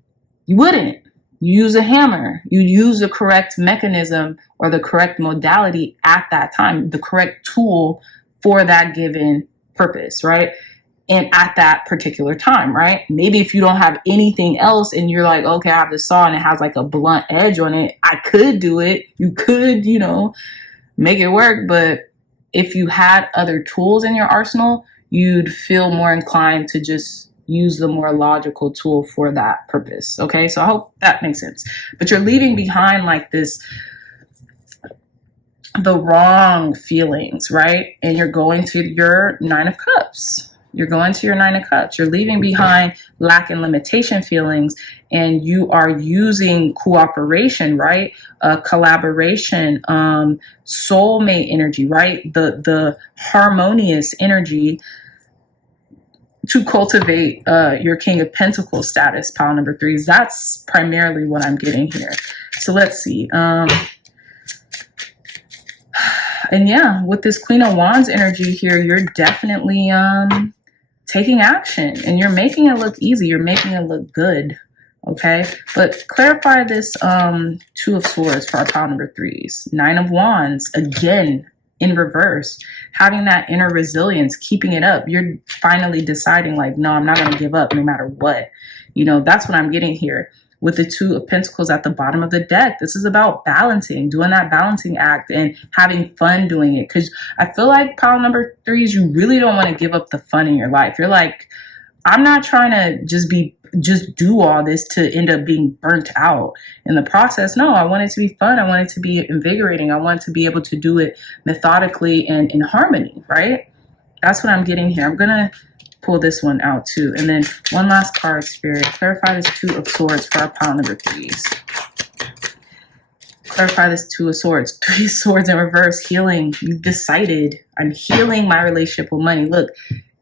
you wouldn't. You use a hammer. You use the correct mechanism or the correct modality at that time, the correct tool for that given purpose, right? And at that particular time, right? Maybe if you don't have anything else and you're like, okay, I have the saw and it has like a blunt edge on it, I could do it. You could, make it work. But if you had other tools in your arsenal, you'd feel more inclined to just use the more logical tool for that purpose. Okay, so I hope that makes sense. But you're leaving behind like the wrong feelings, right? And you're going to your 9 of Cups. You're going to your 9 of Cups. You're leaving behind lack and limitation feelings, and you are using cooperation, right? Collaboration, soulmate energy, right? The harmonious energy to cultivate your King of Pentacles status, pile number 3. That's primarily what I'm getting here. So let's see. And yeah, with this Queen of Wands energy here, you're definitely taking action, and you're making it look easy. You're making it look good. Okay. But clarify this 2 of Swords for our pile number 3s. 9 of Wands, again, in reverse. Having that inner resilience, keeping it up. You're finally deciding like, no, I'm not going to give up no matter what. That's what I'm getting here. With the 2 of Pentacles at the bottom of the deck, this is about balancing, doing that balancing act and having fun doing it. Because I feel like pile number 3s, you really don't want to give up the fun in your life. You're like, I'm not trying to just do all this to end up being burnt out in the process. No, I want it to be fun. I want it to be invigorating. I want to be able to do it methodically and in harmony, right? That's what I'm getting here. I'm going to pull this one out too. And then one last card, Spirit. Clarify this 2 of Swords for our pile number 3s. Clarify this 2 of Swords. 3 of Swords in reverse. Healing. You've decided, I'm healing my relationship with money. Look,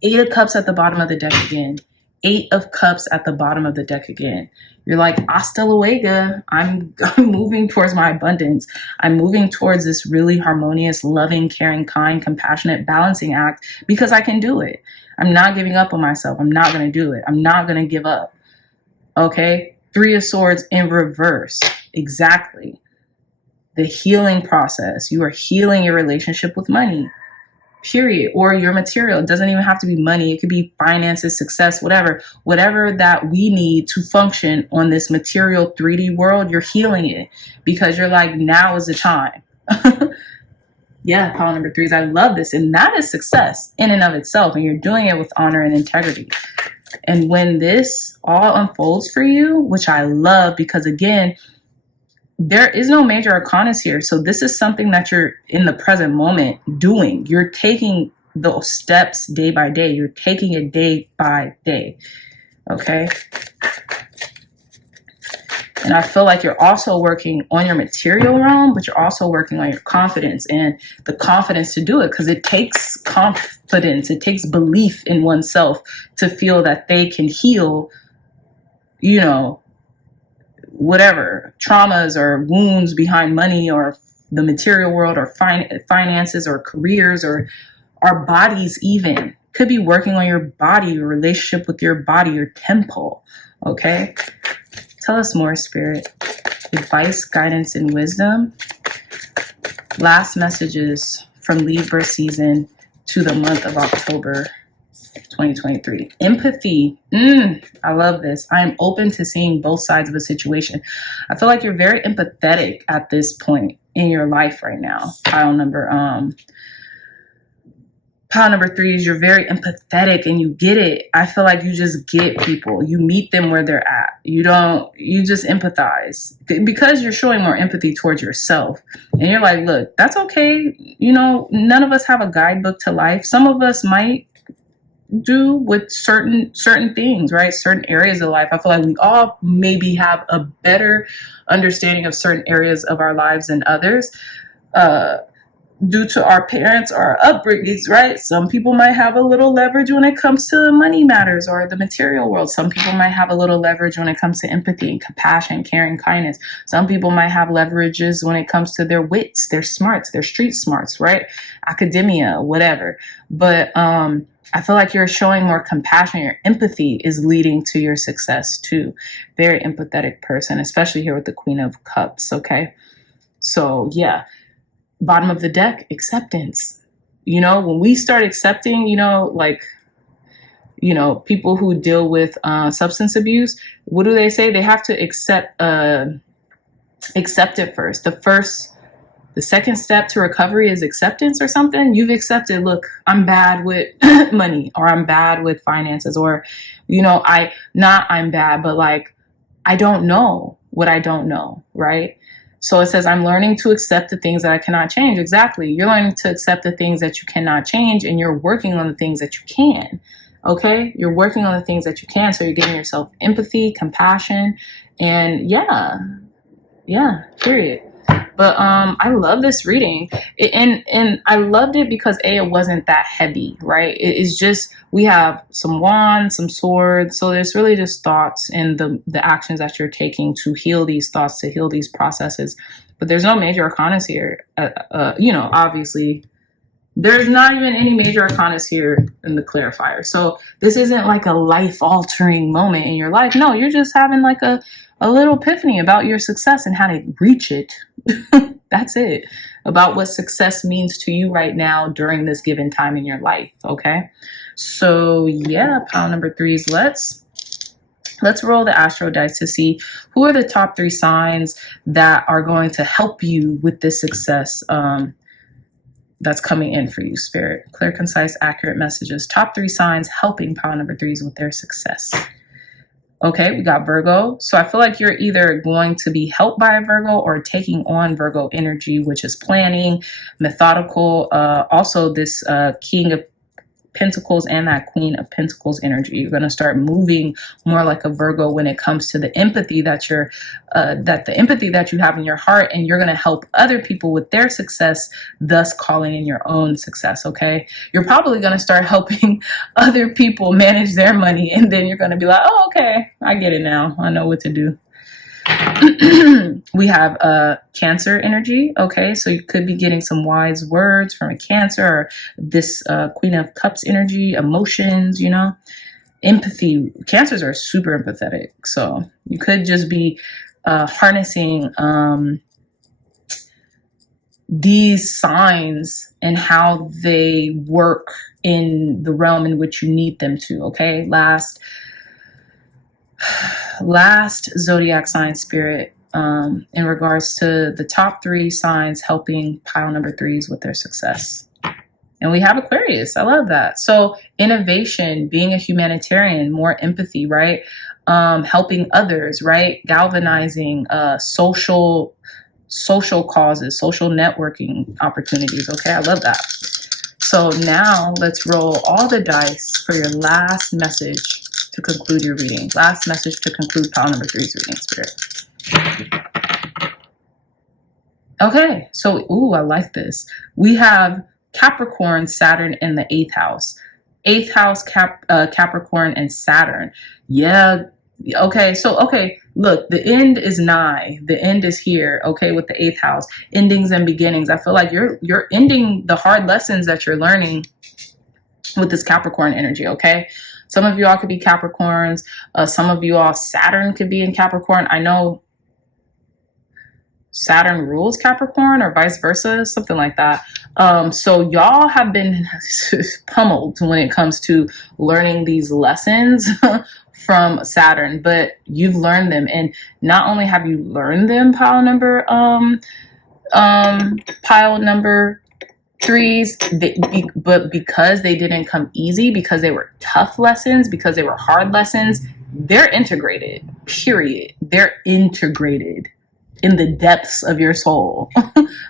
8 of Cups at the bottom of the deck again. 8 of Cups at the bottom of the deck again. You're like, hasta luego. I'm moving towards my abundance. I'm moving towards this really harmonious, loving, caring, kind, compassionate, balancing act because I can do it. I'm not giving up on myself. I'm not going to do it. I'm not going to give up. Okay? 3 of Swords in reverse. Exactly. The healing process. You are healing your relationship with money. Period. Or your material. It doesn't even have to be money. It could be finances, success, whatever. Whatever that we need to function on this material 3D world, you're healing it. Because you're like, now is the time. Yeah, pile number 3s. I love this. And that is success in and of itself. And you're doing it with honor and integrity. And when this all unfolds for you, which I love, because again, there is no major arcanas here. So this is something that you're in the present moment doing. You're taking those steps day by day. You're taking it day by day. Okay. And I feel like you're also working on your material realm, but you're also working on your confidence and the confidence to do it, because it takes confidence. It takes belief in oneself to feel that they can heal, you know, whatever traumas or wounds behind money or the material world or finances or careers or our bodies. Even could be working on your body, your relationship with your body, your temple. Okay. Tell us more, Spirit. Advice, guidance, and wisdom. Last messages from Libra season to the month of October 2023. Empathy. I love this. I am open to seeing both sides of a situation. I feel like you're very empathetic at this point in your life right now. Pile number 3 is you're very empathetic and you get it. I feel like you just get people. You meet them where they're at. You just empathize because you're showing more empathy towards yourself. And you're like, look, that's okay. You know, none of us have a guidebook to life. Some of us might do with certain things, right? Certain areas of life. I feel like we all maybe have a better understanding of certain areas of our lives than others. Due to our parents or our upbringings, right? Some people might have a little leverage when it comes to money matters or the material world. Some people might have a little leverage when it comes to empathy and compassion, caring, kindness. Some people might have leverages when it comes to their wits, their smarts, their street smarts, right? Academia, whatever. But I feel like you're showing more compassion. Your empathy is leading to your success too. Very empathetic person, especially here with the Queen of Cups, okay? So yeah. Bottom of the deck, acceptance. You know, when we start accepting, you know, like, you know, people who deal with substance abuse, what do they say? They have to accept it first. The second step to recovery is acceptance or something. You've accepted, look, I'm bad with money, or I'm bad with finances, or, you know, I'm bad, but like, I don't know what I don't know, right? So it says, I'm learning to accept the things that I cannot change. Exactly. You're learning to accept the things that you cannot change, and you're working on the things that you can. Okay. You're working on the things that you can. So you're giving yourself empathy, compassion, and yeah, period. But I love this reading, and I loved it because it wasn't that heavy, right? It's just, we have some wands, some swords, so there's really just thoughts and the actions that you're taking to heal these thoughts, to heal these processes. But there's no major arcanas here. You know, obviously, there's not even any major arcanas here in the clarifier. So this isn't like a life-altering moment in your life. No, you're just having like a little epiphany about your success and how to reach it. That's it. About what success means to you right now during this given time in your life. Okay. So yeah, pile number 3s. Let's roll the astro dice to see who are the top 3 signs that are going to help you with this success that's coming in for you, Spirit. Clear, concise, accurate messages. Top 3 signs helping pile number 3s with their success. Okay, we got Virgo. So I feel like you're either going to be helped by a Virgo or taking on Virgo energy, which is planning, methodical. Also, this King of Pentacles and that Queen of Pentacles energy. You're going to start moving more like a Virgo when it comes to the empathy that you have in your heart, and you're going to help other people with their success, thus calling in your own success. Okay. You're probably going to start helping other people manage their money, and then you're going to be like, oh, okay, I get it now. I know what to do. We have Cancer energy. Okay, so you could be getting some wise words from a Cancer, or this Queen of Cups energy, emotions, you know, empathy. Cancers are super empathetic, so you could just be harnessing these signs and how they work in the realm in which you need them to. Okay, last zodiac sign, Spirit, in regards to the top 3 signs helping pile number 3s with their success. And we have Aquarius. I love that. So innovation, being a humanitarian, more empathy, right? Helping others, right? Galvanizing, social causes, social networking opportunities. Okay, I love that. So now let's roll all the dice for your last message to conclude your reading. Last message to conclude pile number 3's reading, Spirit. Okay, so, ooh, I like this. We have Capricorn, Saturn in the 8th house. 8th house, Capricorn and Saturn. Yeah, okay, so, okay, look, the end is nigh. The end is here, okay, with the 8th house. Endings and beginnings. I feel like you're ending the hard lessons that you're learning with this Capricorn energy, okay? Some of you all could be Capricorns. Some of you all, Saturn could be in Capricorn. I know Saturn rules Capricorn or vice versa, something like that. So y'all have been pummeled when it comes to learning these lessons from Saturn, but you've learned them. And not only have you learned them, pile number 3s, but because they didn't come easy, because they were tough lessons, because they were hard lessons, they're integrated, period. They're integrated in the depths of your soul.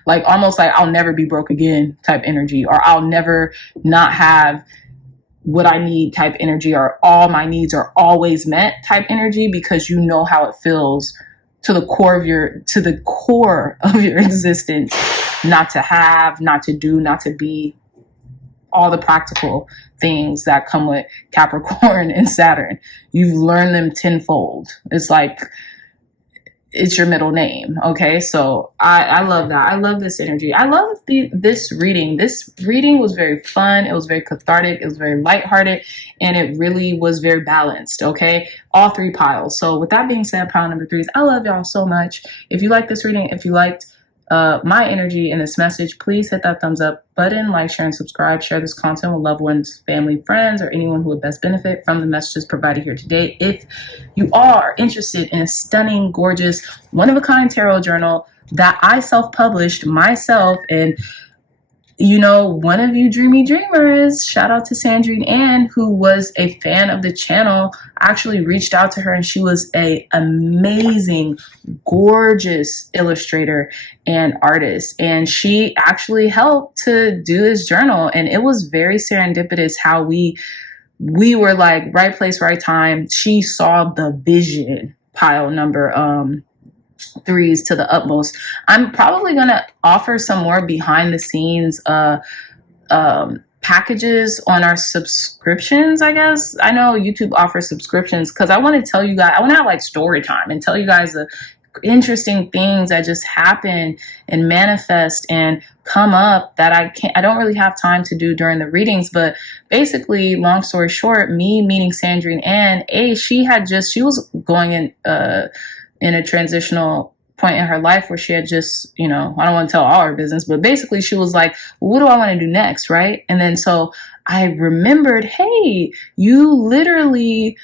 Like almost like I'll never be broke again type energy, or I'll never not have what I need type energy, or all my needs are always met type energy, because you know how it feels to the core of your existence, not to have, not to do, not to be, all the practical things that come with Capricorn and Saturn. You've learned them tenfold. It's like it's your middle name. Okay, so I love that. I love this energy. I love this reading. This reading was very fun. It was very cathartic. It was very lighthearted, and it really was very balanced. Okay, all 3 piles. So with that being said, pile number 3s, I love y'all so much. If you like this reading, if you liked my energy in this message, please hit that thumbs up button, like, share, and subscribe. Share this content with loved ones, family, friends, or anyone who would best benefit from the messages provided here today. If you are interested in a stunning, gorgeous, one-of-a-kind tarot journal that I self-published myself, and you know, one of you dreamy dreamers, shout out to Sandrine Ann, who was a fan of the channel. I actually reached out to her, and she was an amazing, gorgeous illustrator and artist. And she actually helped to do this journal. And it was very serendipitous how we were like right place, right time. She saw the vision, pile number 3s to the utmost. I'm probably going to offer some more behind the scenes packages on our subscriptions, I guess. I know YouTube offers subscriptions because I want to tell you guys, I want to have like story time and tell you guys the interesting things that just happen and manifest and come up that I don't really have time to do during the readings. But basically, long story short, me meeting Sandrine Ann, she was going in a transitional point in her life where she had just, you know, I don't want to tell all her business, but basically she was like, what do I want to do next, right? And then so I remembered, hey, you literally,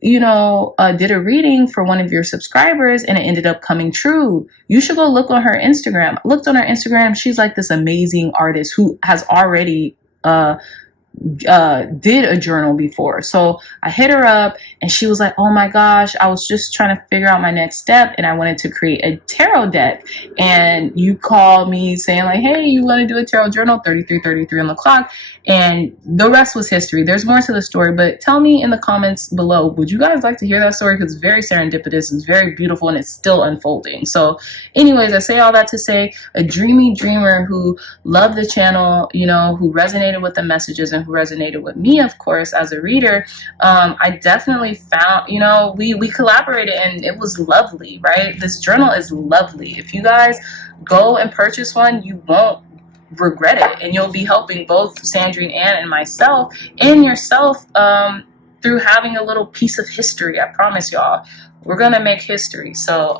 you know, did a reading for one of your subscribers and it ended up coming true. You should go look on her Instagram. I looked on her Instagram. She's like this amazing artist who has already did a journal before. So I hit her up and she was like, oh my gosh, I was just trying to figure out my next step and I wanted to create a tarot deck. And you called me saying like, hey, you want to do a tarot journal, 3333 on the clock. And the rest was history. There's more to the story, but tell me in the comments below, would you guys like to hear that story? Because it's very serendipitous, it's very beautiful, and it's still unfolding. So anyways, I say all that to say, a dreamy dreamer who loved the channel, you know, who resonated with the messages and who resonated with me, of course, as a reader. I definitely found, you know, we collaborated and it was lovely, right? This journal is lovely. If you guys go and purchase one, you won't regret it, and you'll be helping both Sandrine Ann and myself and yourself through having a little piece of history. I promise y'all, we're gonna make history. So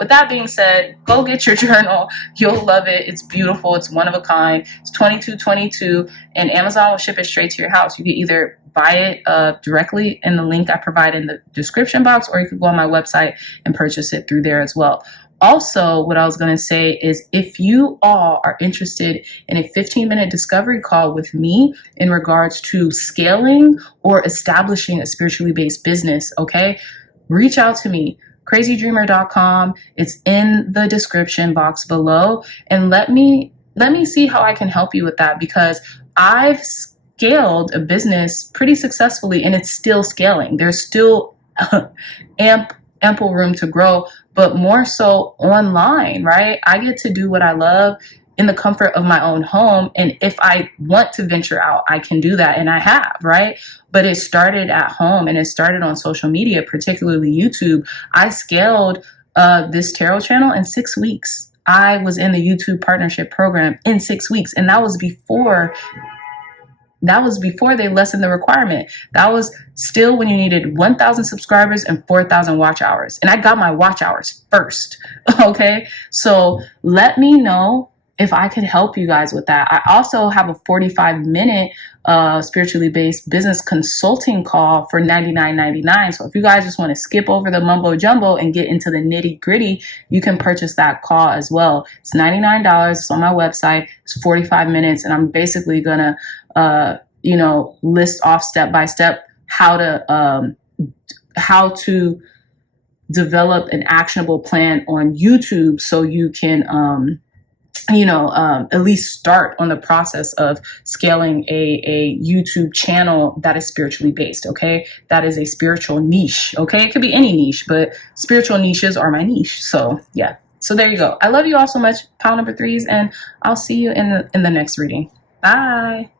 with that being said, go get your journal. You'll love it. It's beautiful. It's one of a kind. It's $22.22, and Amazon will ship it straight to your house. You can either buy it directly in the link I provide in the description box, or you could go on my website and purchase it through there as well. Also, what I was going to say is if you all are interested in a 15-minute discovery call with me in regards to scaling or establishing a spiritually based business, okay, reach out to me. crazydreamer.com. It's in the description box below, and let me see how I can help you with that, because I've scaled a business pretty successfully and it's still scaling. There's still ample room to grow, but more so online, right? I get to do what I love in the comfort of my own home. And if I want to venture out, I can do that. And I have, right? But it started at home and it started on social media, particularly YouTube. I scaled this tarot channel in 6 weeks. I was in the YouTube partnership program in 6 weeks. And that was before they lessened the requirement. That was still when you needed 1,000 subscribers and 4,000 watch hours. And I got my watch hours first. Okay. So let me know if I could help you guys with that. I also have a 45-minute spiritually based business consulting call for $99.99. So if you guys just want to skip over the mumbo jumbo and get into the nitty gritty, you can purchase that call as well. It's $99. It's on my website. It's 45 minutes. And I'm basically going to list off step by step how to develop an actionable plan on YouTube, so you can at least start on the process of scaling a YouTube channel that is spiritually based. Okay, that is a spiritual niche. Okay, it could be any niche, but spiritual niches are my niche. So yeah, so there you go. I love you all so much, pile number threes, and I'll see you in the next reading. Bye.